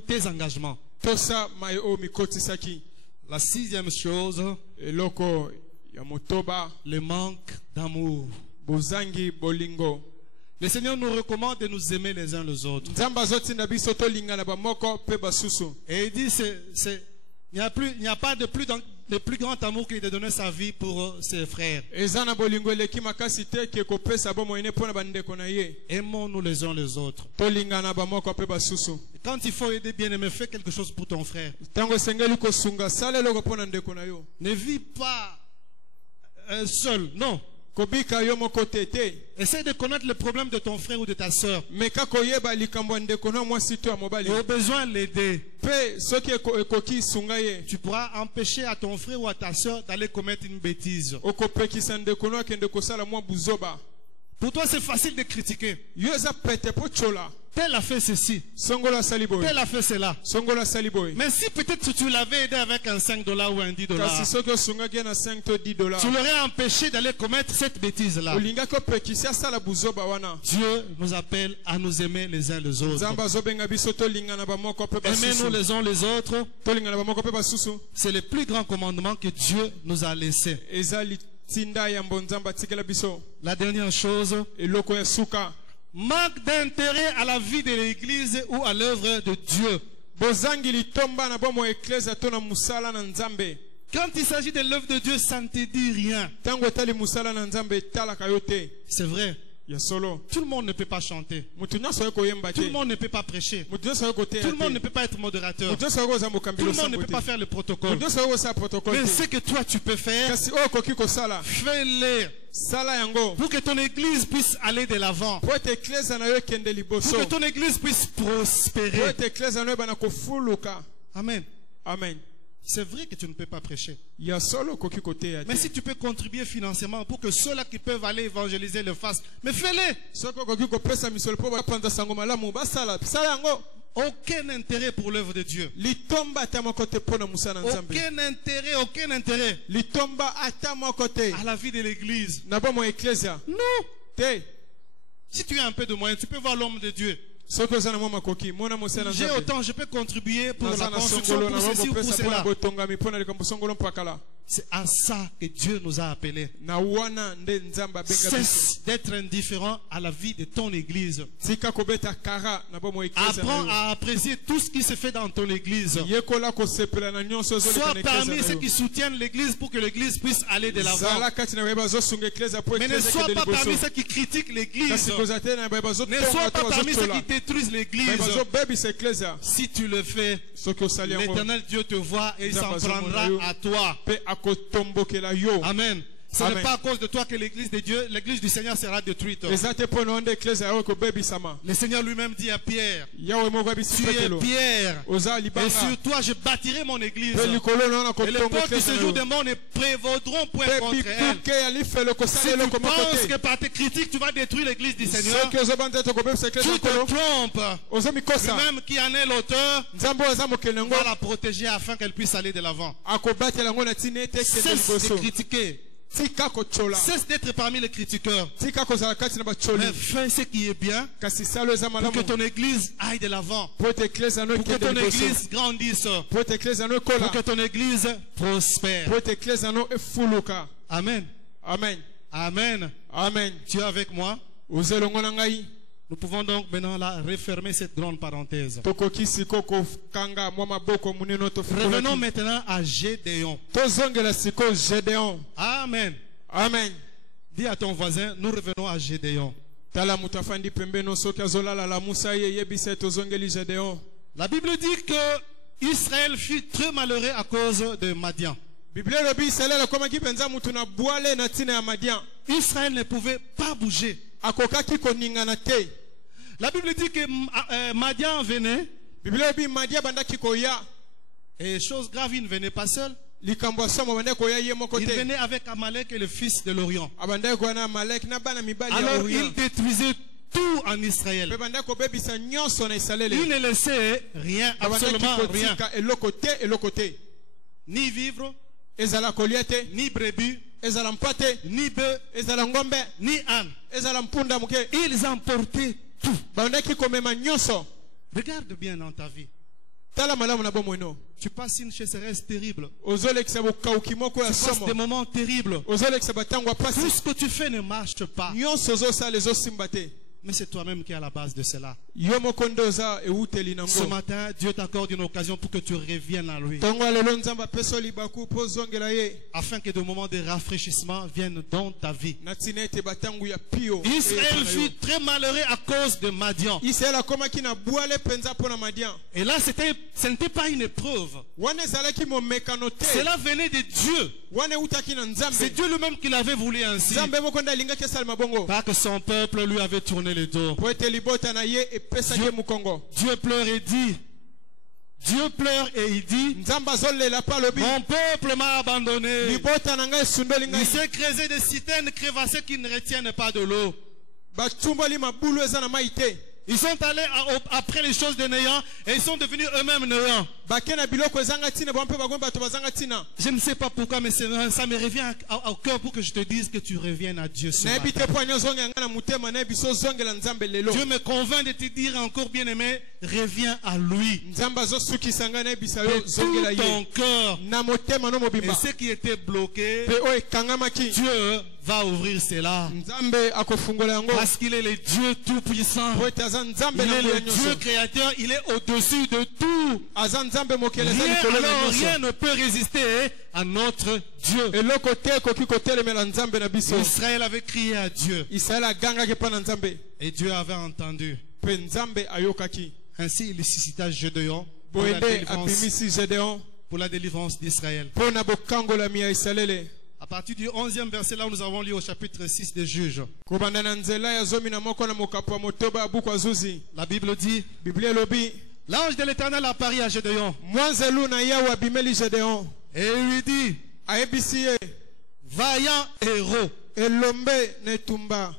tes engagements. Tosa mai omikotisaki. La sixième chose, Eloko ya motoba le manque d'amour. bozangi bolingo. Le Seigneur nous recommande de nous aimer les uns les autres. Nzambe azotinda biso tolingana bamoko pe basusu. Et il dit, il n'y a pas de plus grand amour que de donner sa vie pour ses frères. Ezana bolingo eleki makasi te ke kopesa bomoine pona bandeko na ye. Aimons-nous les uns les autres. Tolingana bamoko pe basusu. Quand il faut aider bien-aimé, fais quelque chose pour ton frère. Tango sengeli kosunga sala eloko pona ndeko na yo. Ne vis pas seul, non. Kobika yo moko te. Essaie de connaître le problème de ton frère ou de ta soeur. Meka koyeba likambo ndeko na mwasi to ya mobali. Et au besoin l'aider. Pe soki ekoki sunga ye. Tu pourras empêcher à ton frère ou à ta soeur d'aller commettre une bêtise. Okopekisa ndeko na kende kosala mwa buzoba. Pour toi, c'est facile de critiquer. Yo eza pete po chola. Tel a fait ceci. Songola saliboy. Tel a fait cela. Songola saliboy. Mais si peut-être tu l'avais aidé avec un $5 ou un $10, Kasi soki osunga ge na 5 to 10 dollars. tu l'aurais empêché d'aller commettre cette bêtise-là. Olinga ko pekisa sala buzoba wana. Dieu nous appelle à nous aimer les uns les autres. Nzamba zobenga biso tolingana bamoko pe basusu. Aimez-nous les uns les autres. Tolingana bamoko pe basusu. C'est le plus grand commandement que Dieu nous a laissé. Ezali tinda ya mbonzamba tikela biso. La dernière chose, Eloko ya suka. manque d'intérêt à la vie de l'Église ou à l'œuvre de Dieu. Bozangi litomba na bomo ekleza to na musala na Nzambe. Quand il s'agit de l'œuvre de Dieu, ça ne te dit rien. Tango etali musala na Nzambe tala kayote. C'est vrai. Ya solo. Tout le monde ne peut pas chanter. Mutu nyonso yo koyemba Tout te. le monde ne peut pas prêcher. Mutu nyonso yo koteya Tout le monde ne te. peut pas être modérateur. Mutu nyonso yo kozamba Tout okambilo le monde ne sambo peut te. pas faire le protocole. Mutu nyonso yo kosala protocole Mais te. ce que toi tu peux faire, Kasi oyo koki kosala. fais-le Sala yango. pour que ton église puisse aller de l'avant. Po ete ekleza na yo ekende liboso. Pour que ton église puisse Po prospérer. ete ekleza na yo bana kofuluka. Amen. Amen. C'est vrai que tu ne peux pas prêcher. Ya solo koki koteya Mais te. si tu peux contribuer financièrement pour que ceux-là qui peuvent aller évangéliser le fassent, mais fais-le. Soki okoki kopesa misolo po bapanza sango malamu basala. Sala yango. Aucun intérêt pour l'œuvre de Dieu. Litomba ata moko te pona musala na Nzambe. Aucun intérêt Litomba ata moko te. à la vie de l'église. Na bomo eklezia. Non. Te. Si tu as un peu de moyens, tu peux voir l'homme de Dieu. Soki oza na mwa makoki mona musala na J'ai Nzambe. autant, je peux contribuer pour la Naza na construction, songolo pour na ceci ou pour bopesa pona cela. botongami pona likambo songolo mpakala. C'est à ça que Dieu nous a appelés. Na wana nde Nzamba benga biso. Cesse d'être indifférent à la vie de ton église. Tika kobeta kara na bomo eklezia. Apprends à apprécier tout ce qui se fait dans ton église. Yekola kosepela na nyonso ozoleka Sois na parmi eklezia ceux na qui yo. soutiennent l'église pour que l'église puisse aller de l'avant. Zala kati na bayeba zosunga eklezia po Mais ne eklezia sois ekende pas parmi liboso. ceux qui critiquent l'église. Kasi koza te na bayeba Ne sois zotonga pas to parmi ceux qui bazotola. détruisent l'église. Bayeba zobebisa eklezia. Si tu le fais, Soki osali yango. l'éternel Dieu te voit et il s'en Nzamba prendra azomona yo. à toi. Pe akotombokela yo. Amen. Ce Amen. n'est pas à cause de toi que l'église de Dieu, l'église du Seigneur sera détruite. Eza te mpo na onde eklezia yawe kobebisama. Le Seigneur lui-même dit à Pierre, Yawe moko abisi tu es petelo. Pierre, Oza et libanga. sur toi je bâtirai mon église. Pe likolo na ona Et les kotonga portes du eklezia na séjour yo. des morts ne prévaudront point Pe contre elle. bikuke ya lifelo Si kosala tu eloko moko penses que te. par tes critiques tu vas détruire l'église du Seigneur, Soki ozobanda te kobebisa eklezia tu te nkolo. trompes. Ozomikosa. Lui-même qui en est l'auteur Nzambe oyo aza mokili yango. va la protéger afin qu'elle puisse aller de l'avant. Akobatela yango na ntina ete ekende Cesse de liboso. critiquer. Tika kochola. Cesse d'être parmi les critiqueurs. Tika kozala kati na bacholi. Mais fais ce qui est bien Kasi salo eza pour malamu. que ton église aille de l'avant. Po ete eklezia no Pour que ekende ton liboso. église grandisse. Po ete eklezia no Pour ekola. que ton église prospère. Po ete eklezia no efuluka. Amen. Amen. Amen. Amen. Tu es avec moi? Oza elongo na ngai. Nous pouvons donc maintenant là refermer cette grande parenthèse. Tokoki siko kokanga mwa maboko munene Revenons tofukolaki. maintenant à Gédéon. Tozongela siko Gédéon. Amen. Amen. Dis à ton voisin, nous revenons à Gédéon. Tala mutu afandi pembeni soki azolala lamusa ye yebisa tozongeli Gédéon. La Bible dit que Israël fut très malheureux à cause de Madian. Biblia elobi Israeli akomaki penza mutu na bwale na ntina ya Madian. Israël ne pouvait pas bouger. Akokaki koningana te. La Bible dit que Madian venait, Biblia elobi Madian bandaki koya. et chose grave, il ne venait pas seul. Likambo asomo bandaki koya ye moko Il te. venait avec Amalek et le fils de l'Orient. Abandaki koya na Amalek na bana mibali ya Alors Orient. il détruisait tout en Israël. Pe banda kobebisa nyonso na Israele. Il ne laissait rien, absolument rien. Eloko te, eloko te. Ni vivre, Ezala kolia te, ni brebis, ezala mpate, ni bœufs, ezala ngombe, ni âne. ezala mpunda muke. Ils emportaient tout. Banda kikomema nyonso. Regarde bien dans ta vie. Tala malamu na bomweno. Tu passes une sécheresse terrible. Ozolekisa bokauki moko ya Tu passes somo. des moments terribles. Ozolekisa batango pasi. Tout ce que tu fais ne marche pas. Nyonso zosala ezosimba te. Mais c'est toi-même qui es à la base de cela. Yo moko nde oza euteli nango. Ce matin, Dieu t'accorde une occasion pour que tu reviennes à lui. Tongo lelo nzamba peso libaku po zongela ye. Afin que des moments de rafraîchissement viennent dans ta vie. Natina ete batangu ya pio. Israël fut très malheureux à cause de Madian. Israël akomaki na bwale penza pona Madian. Et là, ce n'était pas une épreuve. Wane ezalaki momekano te. Cela venait de Dieu. Wane utaki na C'est nzambe. Dieu lui-même qui l'avait voulu ainsi. Nzambe moko nde alingaki esalema bongo. Pas que son peuple lui avait tourné le dos. Po ete libota na ye epesaki Dieu- mukongo. Dieu pleure et dit, Dieu pleure et il dit, Nzamba azolela pa lobi. mon peuple m'a abandonné. Libota na ngai esundoli Il ngai. s'est creusé des citernes crevassées qui ne retiennent pas de l'eau. Batumboli mabulu eza na mai te. Ils sont allés après les choses de néant et ils sont devenus eux-mêmes néants. Bake na biloko ezanga tina bampe bagomba bato bazanga tina. Je ne sais pas pourquoi, mais ça me revient au cœur pour que je te dise que tu reviennes à Dieu ce Na matin. ebite po anyo zonga nga na mutema na biso zongela nzambe lelo. Dieu me convainc de te dire encore, bien-aimé, reviens à lui. Nzamba zosukisa nga na bisa De yo tout zongela ton ye. cœur. Na motema no Et mobimba. ce qui était bloqué, Pe o ekangamaki. Dieu va ouvrir cela. Nzambe akofungola yango. Parce qu'il est le Dieu tout-puissant. Po ete aza nzambe Il na est nguya le Dieu nyonso. créateur, il est au-dessus de tout. Aza nzambe mokele eza Rien, likolo na alors, nyonso. rien ne peut résister à notre Dieu. Eloko te ekoki kotelemela nzambe na biso. Israël avait crié à Dieu Israel agangaki mpa na nzambe. et Dieu avait entendu. Pe nzambe ayokaki. Ainsi, il suscita Gédéon pour la Boende délivrance, apimisi Gédéon pour la délivrance d'Israël. mpo na bokangolami ya Israele. À partir du 11e verset, là où nous avons lu au chapitre 6 des Juges, Kobanda na nzela ya zomi na moko na mokapo ya motoba ya buku ya Zuzi. la Bible dit, Biblia elobi l'ange de l'Éternel apparut à Gédéon mwanzelu na yawe abimeli Gédéon et il lui dit, ayebisi ye vaillant héros. elombe na etumba.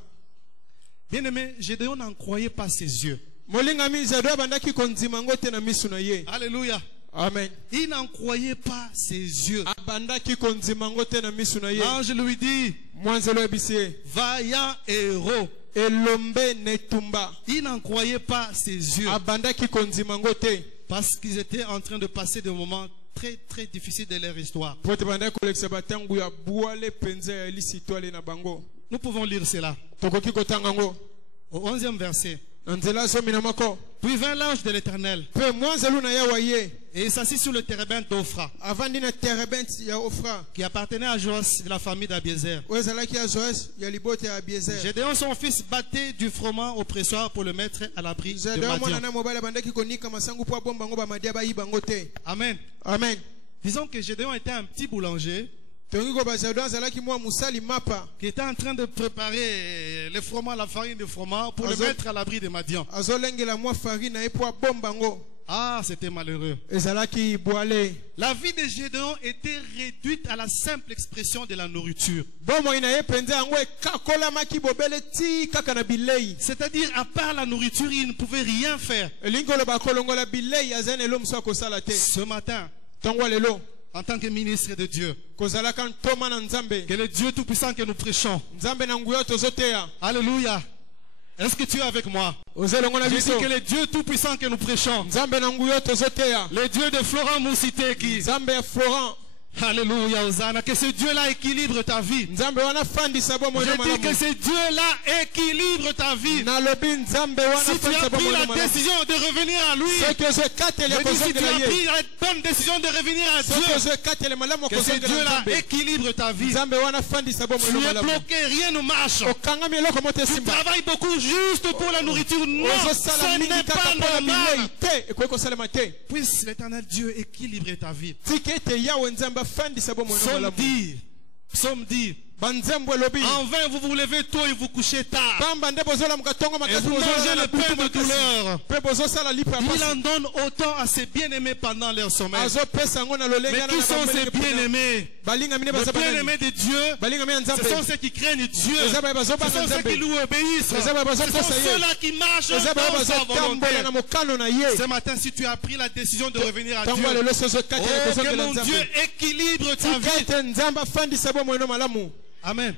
Bien-aimé, Gédéon n'en croyait pas ses yeux. molingami Gédéon abandaki kondima yango te na misu na ye. Alléluia. Amen. Il n'en croyait pas ses yeux. Abandaki kondima yango te na misu na ye. L'ange lui dit, mwanzelu ayebisi ye vaillant héros. elombe na etumba. Il n'en croyait pas ses yeux. Abandaki kondima yango te. Parce qu'ils étaient en train de passer des moments très très difficiles de leur histoire. Po ete bandaki kolekisa batangu ya bwale penza ya lisitwale na bango. Nous pouvons lire cela. Tokoki kotanga yango Au 11e verset. na nzela zomi na moko. Puis vint l'ange de l'Éternel Pe mwanzelu na yawe ye et il s'assit sur le térébinthe d'Ophra, avandi na terebent ya Ofra qui appartenait à Joas de la famille d'Abiezer. oyo ezalaki ya Joas ya libota ya Abiezer. Gédéon, son fils, battait du froment au pressoir pour le mettre à l'abri de Gédéon mwana Madian. na mobali abandaki konika masangu po abomba yango bamadia bayiba yango te. Amen. Amen. Disons que Gédéon était un petit boulanger tongi koba Gédéon azalaki mwa musali mapa qui était en train de préparer le froment, la farine de froment pour le Azo- mettre à l'abri de Madian. azolengela mwa farine na ye po abomba yango. Ah, c'était malheureux. Ezalaki bwale. La vie de Gédéon était réduite à la simple expression de la nourriture. Bomoi na ye penza yango ekakolamaki bobele ti kaka na bilei. C'est-à-dire, à part la nourriture, il ne pouvait rien faire. elingi koloba kolongola bilei aza na elo mosu akosala te. Ce matin, Ntongo ya lelo en tant que ministre de Dieu, kozalaka ntoma na nzambe. que le Dieu Tout-Puissant que nous prêchons. Nzambe na nguya tozoteya. Alléluia. Est-ce que tu es avec moi? Ozelongo na Je dis biso. que le Dieu Tout-Puissant que nous prêchons, Nzambe na nguya tozoteya. le Dieu de Florent Moussiteki, Nzambe ya Florent. alléluia, Hosanna, que ce Dieu-là équilibre ta vie. Nzambe wana fandisa bomoi na Je dis que malamu. ce Dieu-là équilibre ta vie. Nalobi nzambe wana Si tu fandisa as pris bomoi na la malamu. décision de revenir à lui, Soki ozokatela je dis si tu kozongela as ye. pris la bonne décision de revenir à Soki Dieu, ozokatela malamu que ce kozongela Dieu-là nzambe. équilibre ta vie. Nzambe wana fandisa bomoi Tu na es malamu. bloqué, rien ne marche. Okangami eloko moto Tu esimba. travailles beaucoup juste pour la nourriture. Non, ozosala ce mingi n'est kaka pas mpo na normal. bilei te ekoki kosalema te. Puisse l'éternel Dieu équilibrer ta vie. tika ete yawe nzambe afandisa bomoi na Psaume malamu. 10, Psaume 10, banzembo elobi En vain, vous vous levez tôt et vous couchez tard. pamba nde bozola mukatongo Et makasi vous mangez bozolala le na butu pain de makasi douleur. pe bozosala lipa ya Il pasi en donne autant à ses bien-aimés pendant leur sommeil. azopesa yango na lolenge Mais wana qui na sont ces bambeli mpona bien-aimés? balingami ne Les baza banani bien-aimés de Dieu, balingami ya ce nzambe sont ceux qui craignent Dieu. eza baye Ce bazobanga sont ceux nzambe qui lui obéissent. Ce eza baye sont bazokosa ye ceux-là qui marchent eza baye dans sa volonté. bazotambola na mokano na ye Ce matin, si tu as pris la décision de revenir à Dieu, ntango lelo sozo oh, katela que kozongela mon Dieu nzambe équilibre ta tika vie. ete nzambe afandisa bomoi no malamu Amen.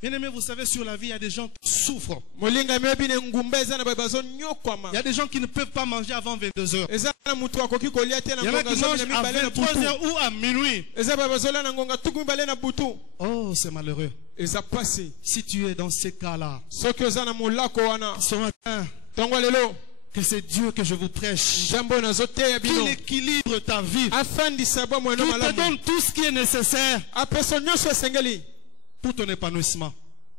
Bien-aimés, vous savez, sur la vie, il y a des gens qui souffrent. molingami oyebi ne ngumba eza na baye bazonyokwama Il y a des gens qui ne peuvent pas manger avant 22 heures. eza na mutu akoki kolia te na Il y en a ngonga qui zomi mangent na à mibale na 23 butu heures ou à minuit. eza baye bazolia na ngonga tuku mibale na butu Oh, c'est malheureux. eza pasi Si tu es dans ces cas-là, soki oza na molako wana ce matin, ntongo lelo que c'est Dieu que je vous prêche. nzambe oyo nazoteya bino Qu'il équilibre ta vie. afandisa bomoi no Qu'il te malamu donne tout ce qui est nécessaire apesa nyonso esengeli pour ton épanouissement.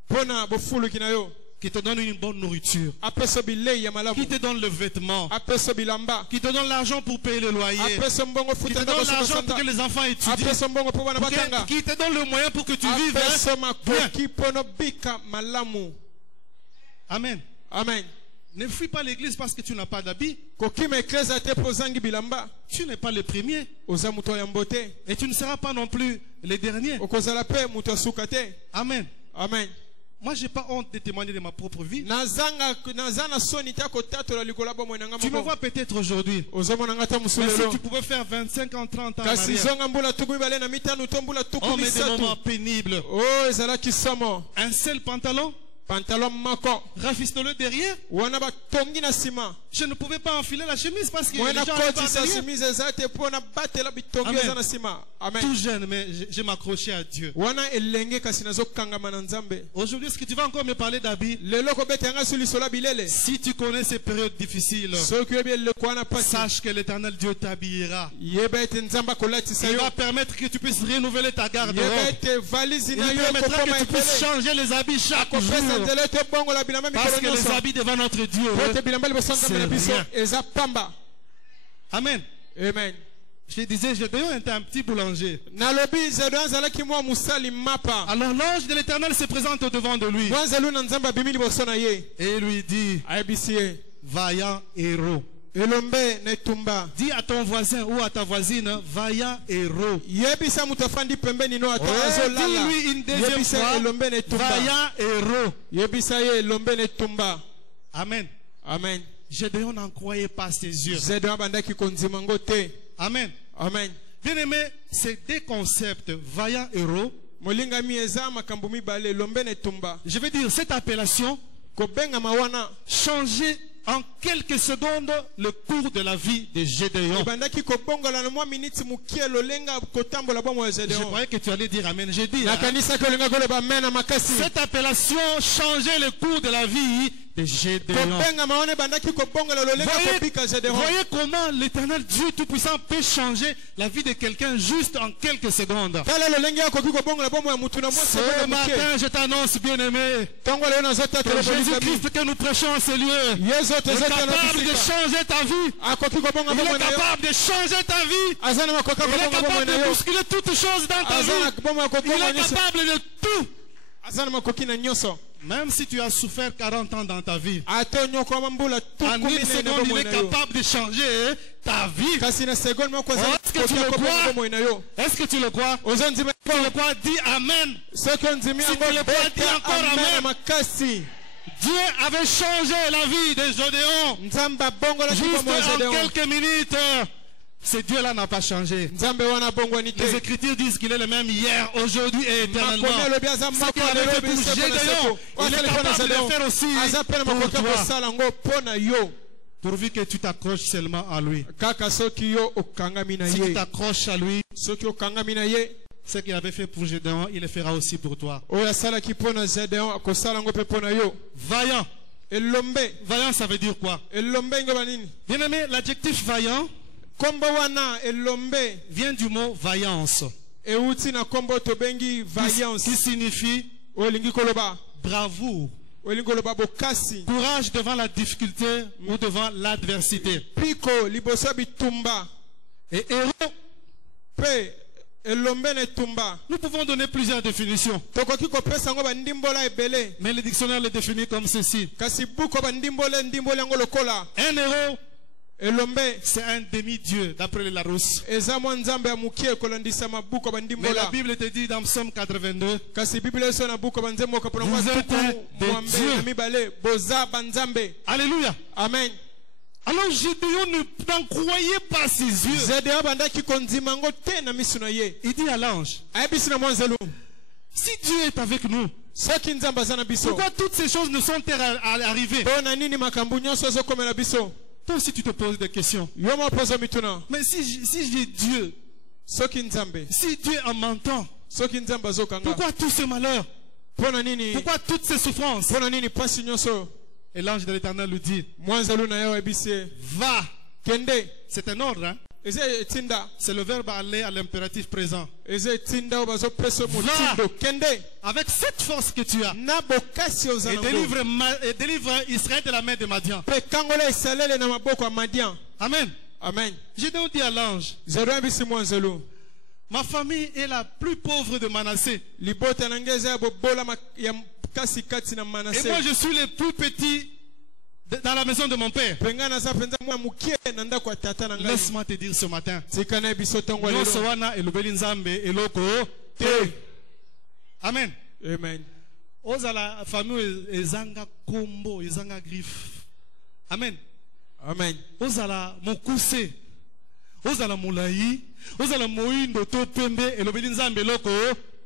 mpo na bofuluki na yo Qui te donne une bonne nourriture. apesa bilei ya Qui malamu te donne le vêtement. apesa bilamba Qui te donne l'argent pour payer le loyer. apesa mbongo Qui te futa donne ndako l'argent sokosanda pour que les enfants étudient. apesa mbongo mpo bana batanga Qui te donne le moyen pour que tu vives. apesa Hein? makoki mpo nobika malamu Amen. amen Ne fuis pas l'église parce que tu n'as pas d'habit. kokima eklesa te mpo ozangi bilamba Tu n'es pas le premier. oza moto ya mbo te Et tu ne seras pas non plus le dernier. okozala mpe moto asuka te Amen. amen Moi, je n'ai pas honte de témoigner de ma propre vie. naza na soni te akotatola likolo ya bomoi na nga Tu me moko vois peut-être aujourd'hui. ozomona nga ta mosu Mais si lelo tu pouvais faire 25 ans, 30 ans en kasi arrière. zonga mbula tuku mibale na mitano to mbula tuku Oh, mais des moments misato pénibles. oyo ezalaki somo Un seul pantalon, pantalon moko rafistole derrière. wana batongi na nsima Je ne pouvais pas enfiler la chemise parce que les mwana gens avaient pas kotisa derrière. chemise eza te mpo na batela bitongi Amen. eza na nsima amen Tout jeune, mais je m'accrochais à Dieu. wana elenge kasi nazokangama na nzambe Aujourd'hui, est-ce que tu vas encore me parler d'habits? lelo kobeta yanga so lisolo ya bilele Si tu connais ces périodes difficiles, soki oyebi eleko wana pasi sache que l'éternel Dieu t'habillera. yeba ete nzambe akolatisa Il yo va permettre que tu puisses renouveler ta yeba garde-robe. ete valisi Il na yo permettra ekokoma que tu puisses ebele changer les habits chaque akopesa jour. nzela ete bongola bilamba Parce mikolo que les nyonso habits devant notre Dieu, po ete bilamba liboso ya nzambe na c'est biso rien. eza pamba Amen. amen Je disais, Gédéon était un petit boulanger. nalobi zedo azalaki mwa mosali mapa Alors l'ange de l'éternel se présente au devant de lui mwa nzelu na nzambe abimi liboso na ye et lui dit, ayebisi ye vaillant héros. elombe na etumba Dis à ton voisin ou à ta voisine, vaillant héros. yebisa moto afandi pembeni no ata Ouais, azolala dis-lui une deuxième yebisa fois, elombe na etumba vaillant héros. yebisa ye elombe na etumba Amen. amen Gédéon n'en croyait pas ses yeux. zedo abandaki kondima ngo te Amen. amen Bien aimé, ces deux concepts, vaillant héros, molingami eza makambo mibale elombe na etumba je veux dire, cette appellation kobengama wana changeait en quelques secondes le cours de la vie de Gédéon. ebandaki kobongola na mwa miniti mokie lolenga kotambola bomo ya Je zedeon croyais que tu allais dire Amen. J'ai dit, hein, nakanisaki olinga koloba amen na makasi cette appellation changeait le cours de la vie de Gédéon. kobengama wana ebandaki kobongola lolenga kobika zedeon Voyez comment l'éternel Dieu Tout-Puissant peut changer la vie de quelqu'un juste en quelques secondes. tala lolenge akoki kobongola bomo ya mutu na mwa Ce sekonde moke matin, je t'annonce, bien-aimé, ntango lelo nazotatela que bolingami Jésus-Christ que nous prêchons en ce lieu yesu est tozotala capable de bisika changer ta vie. akoki kobonga Il bomo est na yo capable de changer ta vie. aza na makoki Il est akobonga bomo capable na de yo bousculer toutes choses dans ta aza na vie. bomo ya Il kobonga est nyonso capable de tout. aza na makoki na nyonso Même si tu as souffert 40 ans dans ta vie, ata onyokwama mbula en tukumi une na seconde, il bomo est na yo capable de changer ta vie. kasi na seconde moko aza Est-ce que tu le kobonga crois? bomo na yo Est-ce que tu le crois? ozo ndima Tu le crois? Dis Amen. soki ondimi Si yango tu le crois, dis beta encore amen amen. na makasi Dieu avait changé la vie de Gédéon. nzambe abongolaki Juste bomo ya en zedeon quelques minutes. Ce Dieu-là n'a pas changé. nzambe wana abongwani te Les Écritures disent qu'il est le même hier, aujourd'hui et éternellement. makomi alobi aza Ce moko qu'il avait lelo fait pour biso mpo na Gédéon, seko il est asali mpo na capable de zedeon le faire aussi aza mpe na pour makoki ya toi. kosala yango mpo na yo Pourvu que tu t'accroches seulement à lui. kaka soki yo okangami na Si tu ye t'accroches à lui, soki okangami na ye ce qu'il avait fait pour Gédéon, il le fera aussi pour toi. oyo asalaki mpo na zedeon akosala yango mpe mpo na yo Vaillant. elombe Vaillant, ça veut dire quoi? elombe ngoba nini Bien aimé, l'adjectif vaillant kombo wana elombe vient du mot vaillance, euti na kombo tobengi vaillance qui signifie oyo elingi koloba bravoure, oyo elingi koloba bokasi courage devant la difficulté ou devant l'adversité. piko liboso ya bitumba Et héros, mpe elombe na etumba. Nous pouvons donner plusieurs définitions. Tokoki kopesa ngo bandimbola ebele. Mais le dictionnaire le définit comme ceci. Kasi buko bandimbola ndimbola ngo lokola. Un héros, Elombe c'est un demi-dieu, d'après le Larousse. eza mwa nzambe ya mukie kolandisa mabuko Mais la bandimbola. Bible te dit dans Psaume 82, Kasi Biblia eso na buko banzembo kapona Vous kwa êtes des mwambe dieux. na mibale boza banzambe. Alléluia. Amen. Alors Gédéon n'en croyait pas ses yeux. Zedea bandaki konzima ngo te na misu na ye. Il dit à l'ange, Ayebisi na mwanzelu. si Dieu est avec nous, Soki nzamba za na biso. pourquoi toutes ces choses ne sont-elles arrivées? Bona nini makambu nyonso ezokomela biso? Toi aussi tu te poses des questions. Yo mopozo mituna. Mais si j'ai Dieu, Soki nzambe. si Dieu en m'entend, Soki nzamba azokanga. pourquoi tous ces malheurs? Pona nini? Pourquoi toutes ces souffrances? Pona nini pasi nyonso? Et l'ange de l'Éternel lui dit, Mwanzelu na yo ebisi. va. Kende. C'est un ordre, hein? Eze etinda. C'est le verbe aller à l'impératif présent. Eze etinda obazo peso Va. mutindo. Kende. Avec cette force que tu as, Na bokasi et ozana. délivre Israël de la main de Madian. Pe kangola esalele na maboko ya Madian. Amen. Amen. J'ai donc dit à l'ange, Zero ebisi mwanzelu. ma famille est la plus pauvre de Manassé. Libota na ngeza ya bobola ya kasi kati na Et Manase. moi, je suis le plus petit dans la maison de mon père. Pengana za penza mwa mukie na ndako ya tata na ngai. Laisse-moi te dire ce matin. Tika na biso tongo Nyonso lelo. wana elobeli nzambe eloko te. Amen. Amen. Ozala famille ezanga kombo, ezanga griffe. Amen. Amen. Ozala mokuse. Ozala molai. Ozala moindo to pembe elobeli nzambe eloko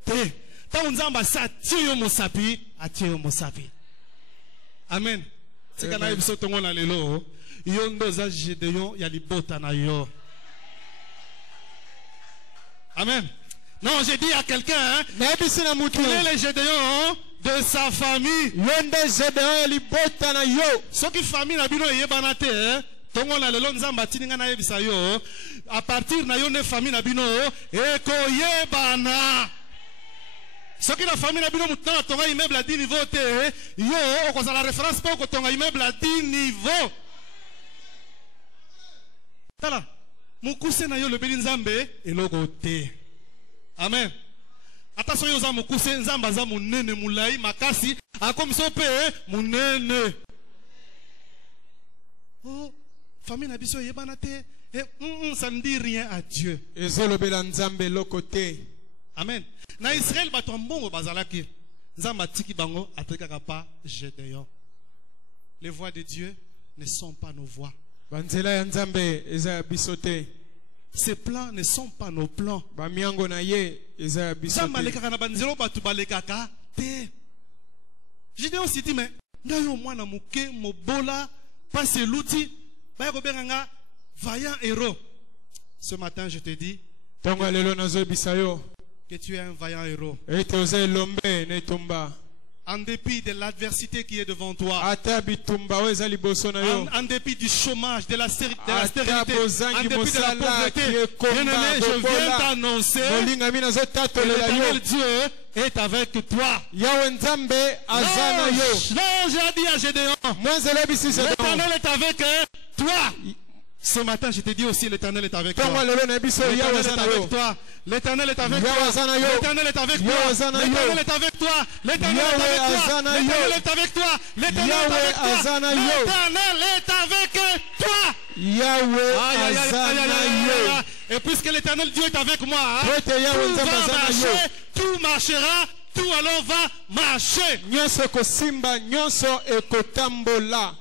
te. Ta nzamba sa tie yo mosapi, atie yo mosapi. Amen. Tika na biso tongo na lelo. Yo ndo za Gédéon ya libota na yo. Amen. Non, j'ai dit à quelqu'un, hein, Na ebisi na mutu. il est le Gédéon de sa famille. Yonde Gédéon ya libota na yo. Soki famille na bino yebana te, hein, tongo na lelo nzamba tininga na yebisa yo, à partir na yo ne famille na bino eko yebana. Soki la famille na bino mutana tonga immeuble à 10 niveaux te, yo okozala référence pour ko tonga immeuble à 10 niveaux. Tala, mukuse na yo lobeli nzambe eloko te. Amen. Attention yo za mukuse nzamba za munene mulai makasi akomiso pe munene. Oh, famille na biso yebana te, ça ne dit rien à Dieu. Ezolobela nzambe loko te. Amen. Na Israël bato mbongo bazalaki. Nzamba tiki bango atekaka pa Gédéon. Les voix de Dieu ne sont pas nos voix. Banzela ya nzambe eza ya biso te. Ces plans ne sont pas nos plans. Bamiango na ye eza ya biso Nzamba te. lekaka na banzelo bato balekaka te. Gédéon s'est dit mais ngayo mwana muke mobola passe l'outil ba ko benganga vaillant héros. Ce matin je te dis Tongo lelo nazobisa yo. que tu es un vaillant héros. Ete oza elombe na etumba. En dépit de l'adversité qui est devant toi. Ata bitumba oyo eza liboso na yo. En dépit du chômage, de la stérilité, Ata bozangi en dépit de la mosala pauvreté, ki ekomba bien-aimé, je viens bobola. t'annoncer Molingami que nazotatolela yo. l'éternel Dieu est avec toi. Yawe nzambe aza na yo. L'ange a dit à Gédéon, Mwanzela ebisi Gédéon. l'éternel est avec toi. Ce matin, je te dis aussi, l'éternel est avec toi. Tongo lelo na biso yawe L'éternel aza est na yo. avec toi. L'éternel est avec Yawe toi. aza na yo. L'éternel est avec toi. Yawe aza na yo. L'éternel est avec toi. L'éternel est Yawe avec aza toi. na yo. L'éternel est avec toi. L'éternel est Yawe avec toi. aza na yo. L'éternel est avec toi. Yawe Aïe, aïe, aïe, aza aïe, aïe, na aïe, yo. aïe. Et puisque l'éternel Dieu est avec moi, hein, Prete Yawe tout nzambe va aza na yo. marcher, tout marchera, tout alors va marcher. Nyonso ekosimba, nyonso ekotambola.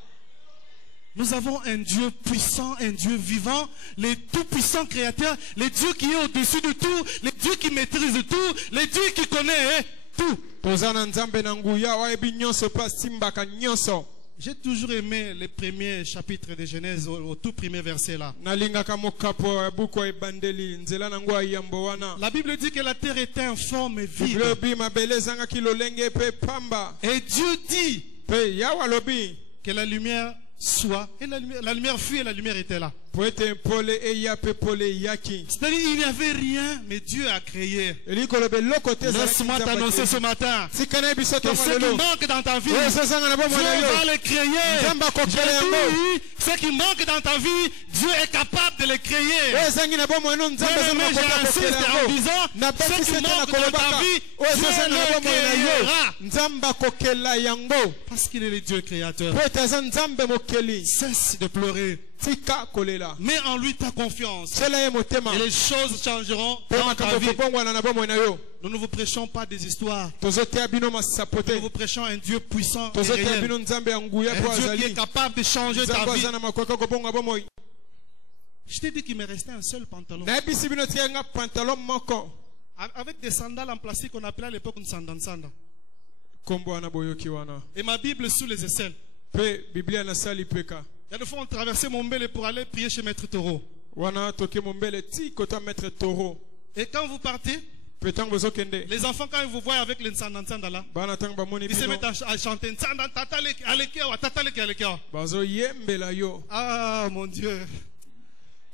Nous avons un Dieu puissant, un Dieu vivant, le tout-puissant créateur, le Dieu qui est au-dessus de tout, le Dieu qui maîtrise tout, le Dieu qui connaît tout. Toza na nzambe na nguya wayebi nyonso pa simbaka nyonso. J'ai toujours aimé les premiers chapitres de Genèse, au tout premier verset là. Nalingaka mokapo ya buku ya ebandeli nzela na ngo ayambo wana. La Bible dit que la terre était informe et vide. Lobi mabele ezangaki lolenge pe pamba. Et Dieu dit Pe yawa lobi que la lumière soit. Et la lumière fut et la lumière était là. po ete mpole eya mpe pole eyaki. C'est-à-dire, il n'y avait rien, mais Dieu a créé. elikolo beloko te ezalaki Laisse-moi Nzambe t'annoncer ce atie. matin tika na biso que ntongo ce qui lelo manque dans ta vie, oyo ezozanga na bomoi na Dieu va yo le créer. Nzambe akokela yango. J'ai dit, ce qui manque dans ta vie, Dieu est capable de le créer. oyo ezangi na bomoi no Nzambe Mais azali na koka j'insiste kokela en yango. disant, na ce basi qui sete na manque dans ta kolobaka vie, oyo Dieu ezozanga na le bomoi na yo créera. Nzambe akokela yango Parce qu'il est le Dieu créateur. po ete aza Nzambe mokeli. Cesse de pleurer. tika kolela Mets en lui ta confiance. tiela ye motema Et les choses changeront mpo dans ta makambo vie. ekobongwana na bomoi na yo. Nous ne vous prêchons pas des histoires. tozoteya bino masapo te Nous vous prêchons un Dieu puissant et tozoteya réel. bino Nzambe ya nguya mpo Un Dieu qui azali est capable de changer ta Nzambe vie. aza na makoki kobonga bomoi. Je t'ai dit qu'il me restait un seul pantalon. nayebisi bino tika nga pantalon moko Avec des sandales en plastique qu'on appelait à l'époque une sandal. kombo wana boyoki wana Et ma Bible sous les aisselles. mpe biblia nasali peka Il y a des fois on traversait Mombele pour aller prier chez Maître Taureau. wana toke mombele ti kota maître toro Et quand vous partez, mpe ntango bozokende les enfants quand ils vous voient avec le nsanda là, bana ntango bamoni ils se bino mettent à chanter nsanda tataleki alekewa tataleki alekewa. bazoyembela yo. Ah mon Dieu.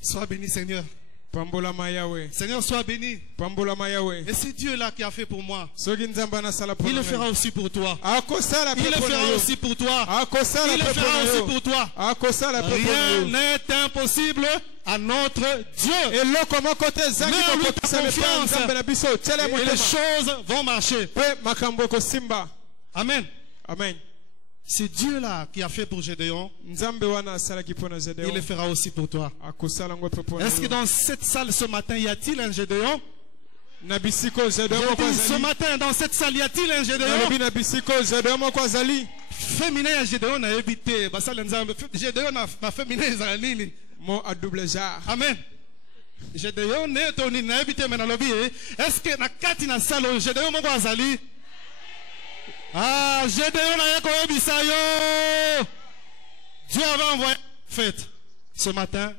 Sois béni Seigneur. pambolama yawe Seigneur, sois béni. pambolama yawe Et c'est Dieu là qui a fait pour moi. soki Nzambe anasala mpo Il na le fera ngai aussi pour toi. akosala Il mpe le mpo na fera yo aussi pour toi. akosala Il le mpe mpo fera na aussi yo pour toi. akosala mpe mpo na Rien yo n'est impossible à notre Dieu. eloko moko te ezangi Mais en lui, kokotisa confiance. mepa ya Nzambe na biso tiela ye Et les motema choses vont marcher. mpe makambo ekosimba. Amen. Amen. C'est Dieu là qui a fait pour Gédéon. Nzambe wana asalaki mpo na Il Gédéon le fera aussi pour toi. akosala ngo mpe mpo na Est-ce que yo dans cette salle ce matin, y a-t-il un Gédéon? na bisiko Gédéon J'ai moko dit, ce azali matin, dans cette salle, y a-t-il un Gédéon? nalobi na bisiko Gédéon moko azali Féminin ya Gédéon a évité. Basala Nzambe. Gédéon na féminin ezala nini? mo a double jar Amen. Gédéon ne toni na évité mais na lobi. Est-ce que na kati na salle oyo Gédéon moko azali? Ah, Gédéon na yeko ebisa yo. Dieu avait envoyé un prophète. Ce matin,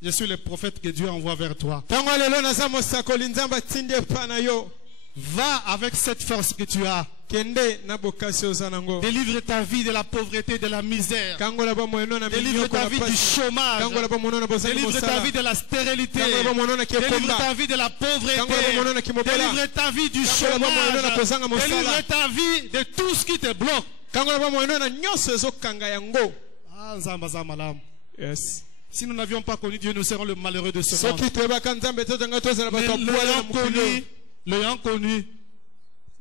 je suis le prophète que Dieu envoie vers toi. ntango lelo naza mosakoli Nzambe atindi epa na yo Va avec cette force que tu as. kende na bokasi oza nango Délivre ta vie de la pauvreté, de la misère. kangola bomoeno na Délivre minyoko ta na vie du pasi chômage. kangola bomoeno na bozali Délivre ta mosala vie de la stérilité. kangola bomoeno na Délivre kiekomba ta vie de la pauvreté. Kangola bomoeno na kimobela. Délivre ta vie du Kangola bomoeno na kozanga chômage. mosala. Délivre ta vie de tout ce qui te bloque. kangola bomoeno na nyonso ezokanga yango. Ah, Nzamba za malamu. Yes. Si nous n'avions pas connu Dieu, nous serions le malheureux de ce monde. soki toyebaka Nzambe tozanga tozala Mais bato ya bwala na l'ayant connu,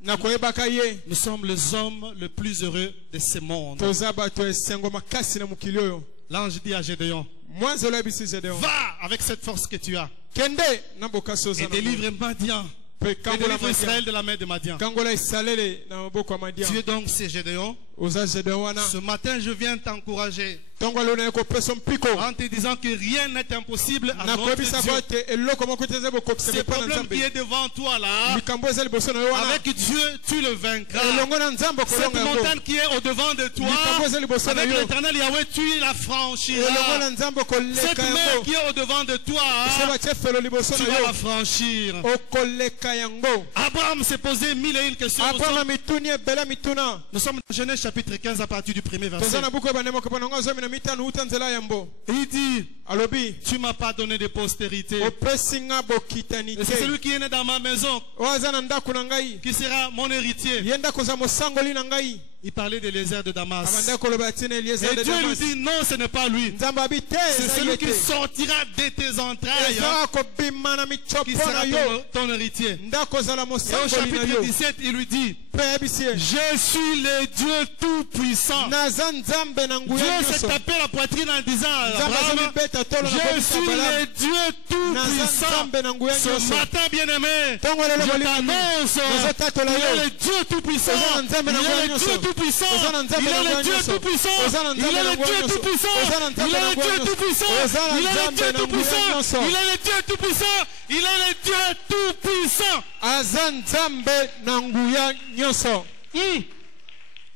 na koyebaka ye nous sommes les hommes les plus heureux de ce monde. toza bato esengo makasi na mokili oyo. L'ange dit à Gédéon, mwanzi olobisi Gédéon va avec cette force que tu as kende na bokasi oza et nango. délivre Madian. mpe Et kangola délivre Israël Madian de la main de Madian. kangola esalele na maboko ya Madian Tu es donc c'est Gédéon. oza Gédéon wana Ce matin, je viens t'encourager ntango alona ye kopesa mpiko en te disant que rien n'est impossible à notre nakoyebisa Dieu. ko ete eloko moko te eza bokokisa Ce mepa na problème qui Nzambe est devant toi là, likambo eza liboso na yo wana avec Dieu, tu le vaincras. elongo na Nzambe Cette okolonga yango montagne qui est au devant de toi, likambo eza liboso na avec yo l'éternel Yahweh, tu la elongo franchiras. na Nzambe Cette okoleka mer yango qui est au devant de toi, so batie felo liboso tu na vas la yo franchir. okoleka yango. Abraham s'est posé mille et une questions. Abraham amituni ebele mituna Nous sommes dans Genèse chapitre 15 à partir du premier verset. toza na buku ebane moko mpo nango 15 uta nzela yambo Il dit, alobi tu m'as pas donné de postérité. opesi nga bokitani Et c'est te celui qui est né dans ma maison oyo aza na ndako na ngai qui sera mon héritier. ye ndako za mosangoli na ngai Il parlait de l'Ézer de Damas. abanda koloba atina Eliezer Et de Dieu lui Damas dit, non, ce n'est pas lui. nzambe abi te C'est eza celui ye qui te sortira de tes entrailles, eza kobima na qui michopo sera na yo ton héritier. ndako ozala Et au mosangoli na chapitre yo 17, il lui dit, mpe ayebisi ye je suis le Dieu tout-puissant. naza nzambe na nguya Dieu s'est nyonso tapé la poitrine en disant, nzambe Abraham, azolibeta tolo na je kobisa suis Balamu. le Dieu naza tout-puissant. nzambe na nguya Ce nyonso matin, bien-aimé, ntongo lelo je molingami t'annonce, nazotatola il est yo le Dieu tout-puissant. Oza na nzambe na Il nguya est le nyonso. Dieu tout-puissant. Oza na nzambe Il na est nguya le Dieu nyonso. tout-puissant. Oza na Il nzambe est na le nguya Dieu nyonso. tout-puissant. Oza na Il nzambe est na le nguya Dieu nyonso. tout-puissant. Oza na Il est le nzambe Dieu na nguya tout-puissant. nyonso. Il est le Dieu tout-puissant. Il est le Dieu tout-puissant. aza nzambe na nguya nyonso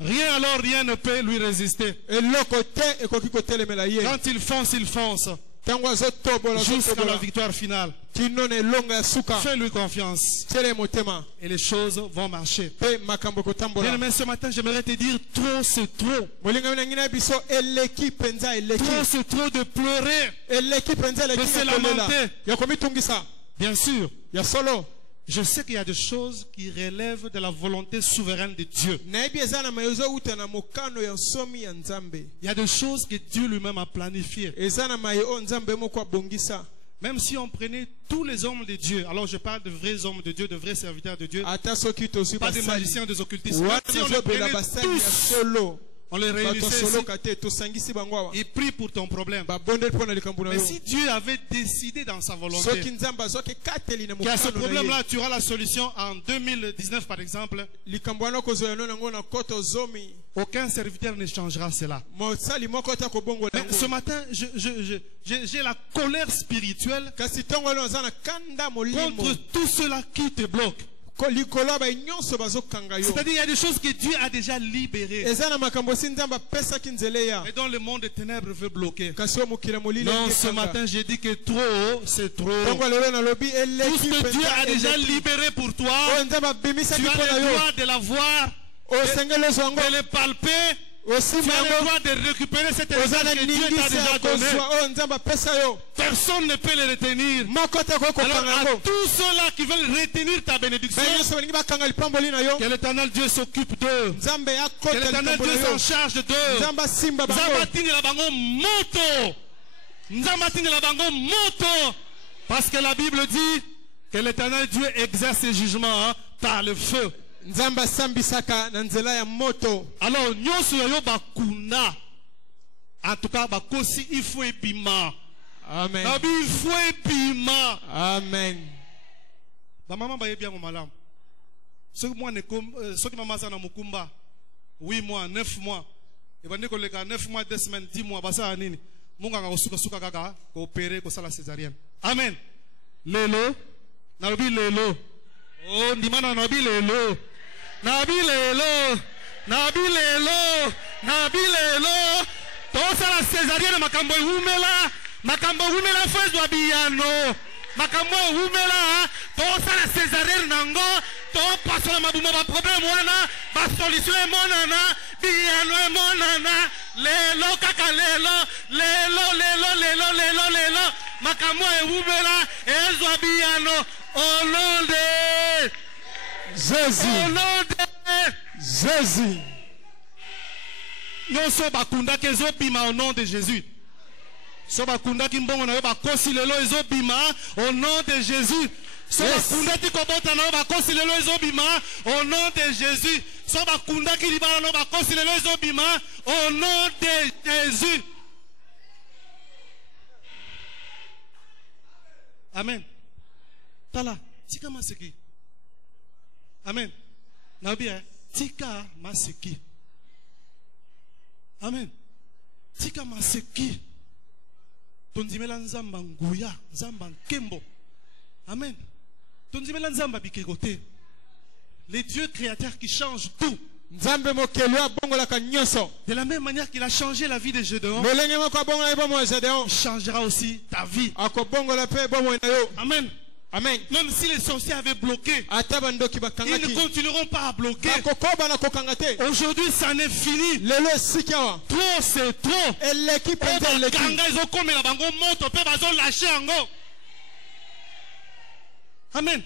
Rien alors, rien ne peut lui résister. eloko te ekoki kotelemela ye Quand il fonce, il fonce. jusqu'à la victoire finale. Fais-lui confiance et les choses vont marcher. Bien-aimé, ce matin, j'aimerais te dire, trop c'est trop. Trop c'est trop de pleurer, de se lamenter. Bien sûr, je sais qu'il y a des choses qui relèvent de la volonté souveraine de Dieu. Il y a des choses que Dieu lui-même a planifiées. Même si on prenait tous les hommes de Dieu, alors je parle de vrais hommes de Dieu, de vrais serviteurs de Dieu, pas des magiciens, des occultistes. Même si on les prenait tous, on les réunissait ici, il prie pour ton problème. Mais si Dieu avait décidé dans sa volonté qu'à ce problème-là, tu auras la solution en 2019 par exemple, aucun serviteur ne changera cela. Mais ce matin, j'ai la colère spirituelle contre tout cela qui te bloque. C'est-à-dire il y a des choses que Dieu a déjà libérées et dont le monde des ténèbres veut bloquer. Non, ce matin j'ai dit que trop, c'est trop. Tout ce que Dieu a déjà libéré pour toi, tu as le droit de l'avoir, de le palper. Tu as le droit de récupérer cette héritage que Dieu t'a déjà donné. Personne ne peut le retenir. Alors à tous ceux-là qui veulent retenir ta bénédiction, que l'Éternel Dieu s'occupe d'eux, que l'Éternel Dieu s'en charge d'eux. Parce que la Bible dit que l'Éternel Dieu exerce ses jugements par le feu. Alors, nyonso yo bakuna. En tout cas, bakosi il faut épima. Amen. Il faut épima. Amen. Ba maman ba yebia mo malam. Ce que moi ne comme ce que maman sana mukumba 8 mois, 9 mois. Et ba ndeko leka 9 mois, 2 semaines, 10 mois basa nini. Munga nga suka suka kaka ko opérer ko sala césarienne. Amen. Lelo, na lobi lelo. Oh, ndimana na lobi lelo. Nabilelo, tosa la césarienne makambo humela fezwa biyano, makambo humela, tosa la césarienne nango, to paso la mabuma ba problème wana, ba solution e monana, biyano e monana, lelo kaka lelo, makambo e humela, ezwa biyano, au nom de Jésus. Au nom de Jésus. Nous sommes bakunda kezo bima au nom de Jésus. So bakunda kimbongo na ba kosi lelo ezo bima au nom de Jésus. So bakunda ti kobota na ba kosi lelo ezo bima au nom de Jésus. So bakunda ki libala na ba kosi lelo ezo bima au nom de Jésus. Amen. Tala, tika maseki. Amen. Nabia, tika maseki. Amen. Tika maseki. Tondimela nzamba nguya, nzamba nkembo. Amen. Tondimela nzamba bikegote. Les dieux créateurs qui changent tout. De la même manière qu'il a changé la vie de Gédéon, il changera aussi ta vie. Amen. Amen. Même si les sorciers avaient bloqué, ils ne continueront pas à bloquer. Aujourd'hui, ça n'est fini. Trop, c'est trop. Amen.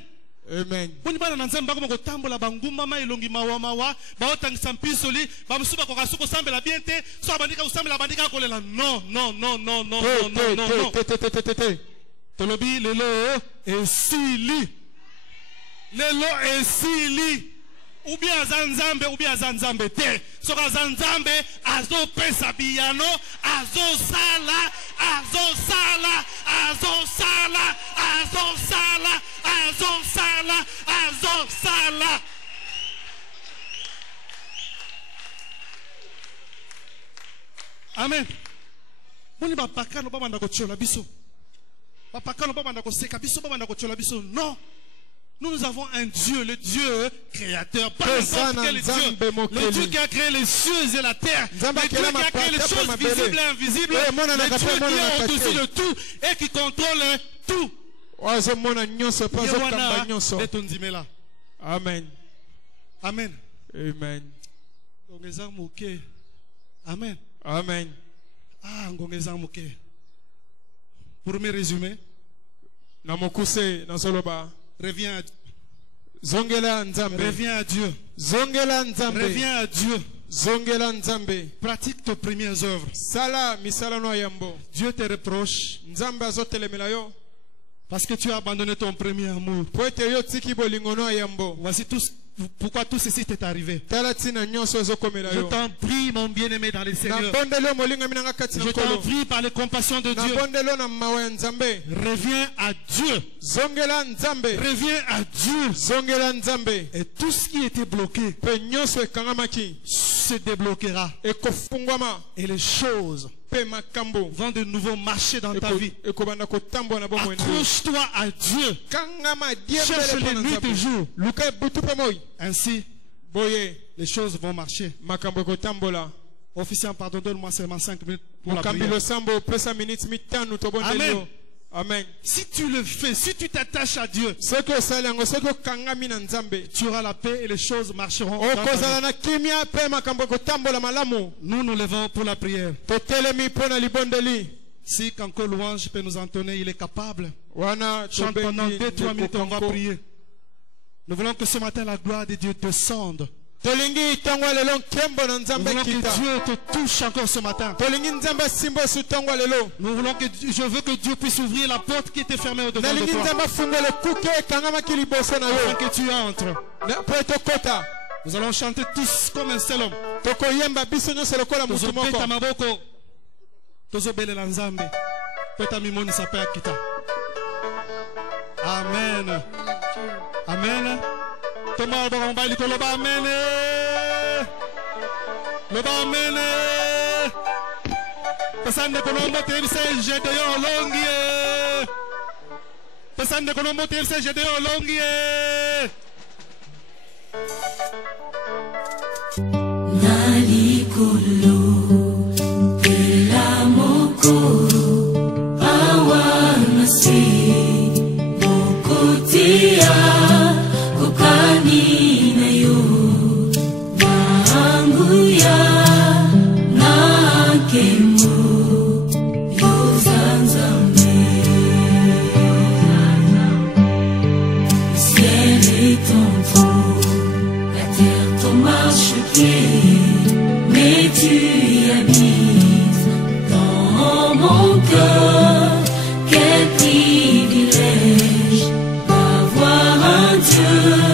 Amen. Boni bana nanzamba ko tambola bangumba ma elongi mawa baotangisa mpisoli bamusuba ko kasuko sambela biente so bandika usambela bandika ko lela non. Tolobi lelo esili. Lelo esili. Ou bien zanzambe te. So zanzambe azo pesa biyano azo sala. Amen. Boni ba pakano ba banda ko chola biso. Ba pakano ba banda ko seka biso ba banda ko chola biso. Non. Nous avons un Dieu, le Dieu créateur, pas Pesa n'importe na quel Dieu. Nzambe Le mokeli. Dieu qui a créé les cieux et la terre. Nzambe Le Dieu akela qui a créé les mapata choses pe mabele. visibles et invisibles. Eh, mona na Le Dieu kape, qui mona na est au-dessus kate. de tout et qui contrôle tout. Wazomona nyonso pe azokamba Yewana nyonso. etondimela. Amen. Amen. Amen. Ngongeza moke. Amen. Amen. Ah, ngongeza moke. Pour me résumer, Na mokuse na zoloba. reviens à Dieu. Zongela Nzambe. Reviens à Dieu. Zongela Nzambe. Reviens à Dieu. Zongela Nzambe. Pratique tes premières œuvres. Sala misala no yambo. Dieu te reproche Nzambe azotelemela yo. parce que tu as abandonné ton premier amour. Po ete yo tiki bolingo no yambo. Voici pourquoi tout ceci t'est arrivé. Tala tina nyonso ezokomela Je yo. t'en prie, mon bien-aimé dans le Na Seigneur. bondelo yo molinga minanga kati na Je t'en nkolo. prie par les compassions de Na Dieu. bondelo na mawa ya Nzambe. Reviens à Dieu. Zongela Nzambe. Reviens à Dieu. Zongela Nzambe. Et tout ce qui était bloqué Pe nyonso ekangamaki. se débloquera. Ekofungwama. Et les choses Pe makambo. vont de nouveau marcher dans ta vie. Ekobanda kotambo na bomoi. Accroche-toi à Dieu. Kangama Cherche diembele les na nuits et Nzambe. jours. Luka butu pe moi. Ainsi, Boye. les choses vont marcher. Makambo ekotambola. Officiant, pardon, donne-moi seulement 5 minutes pour la Mokambi prière. losambo pesa minutes mitano tobondeli Amen. yo. Amen. Si tu le fais, si tu t'attaches à Dieu, Soki osali yango soki okangami na Nzambe. tu auras la paix et les choses marcheront. dans ta Okozala vie. na kimia pe makambo ekotambola malamu. Nous nous levons pour la prière. Totelemi mpo na libondeli. Si Kanko Louange peut nous entonner, il est capable. Wana Chante pendant tobengi 2-3 minutes, on va Ndeko prier. Nous voulons que ce matin la gloire de Dieu descende. Tolingi ntango ya lelo nkembo na Nous Nzambe voulons que kita. Dieu te touche encore ce matin. Tolingi Nzambe asimba esu ntango ya lelo. Nous voulons que je veux que Dieu puisse ouvrir la porte qui était fermée au devant de Nalingi toi. Nzambe afungola ekuke ekangamaki liboso na Afin yo. que tu entres. Po etokota. Nous allons chanter tous comme un seul homme. Tokoyemba biso nyonso lokola mutu moko. Tozobeta maboko. Tozobelela Nzambe. Peta mimoni sape akita. Amen. Amen. Toma ba mobile likolo ba amen. Loba amen. Pasande konombo tebise jete yo longi. Pasande konombo tebise jete yo longi. Nalikolo Tela mokoro Awanasi Mokotia Kokani na yo Maanguya Nakemo Yozanzambe Le ciel est en faux La terre ton marchepied mais tu y habites dans mon cœur. Quel privilège d'avoir un Dieu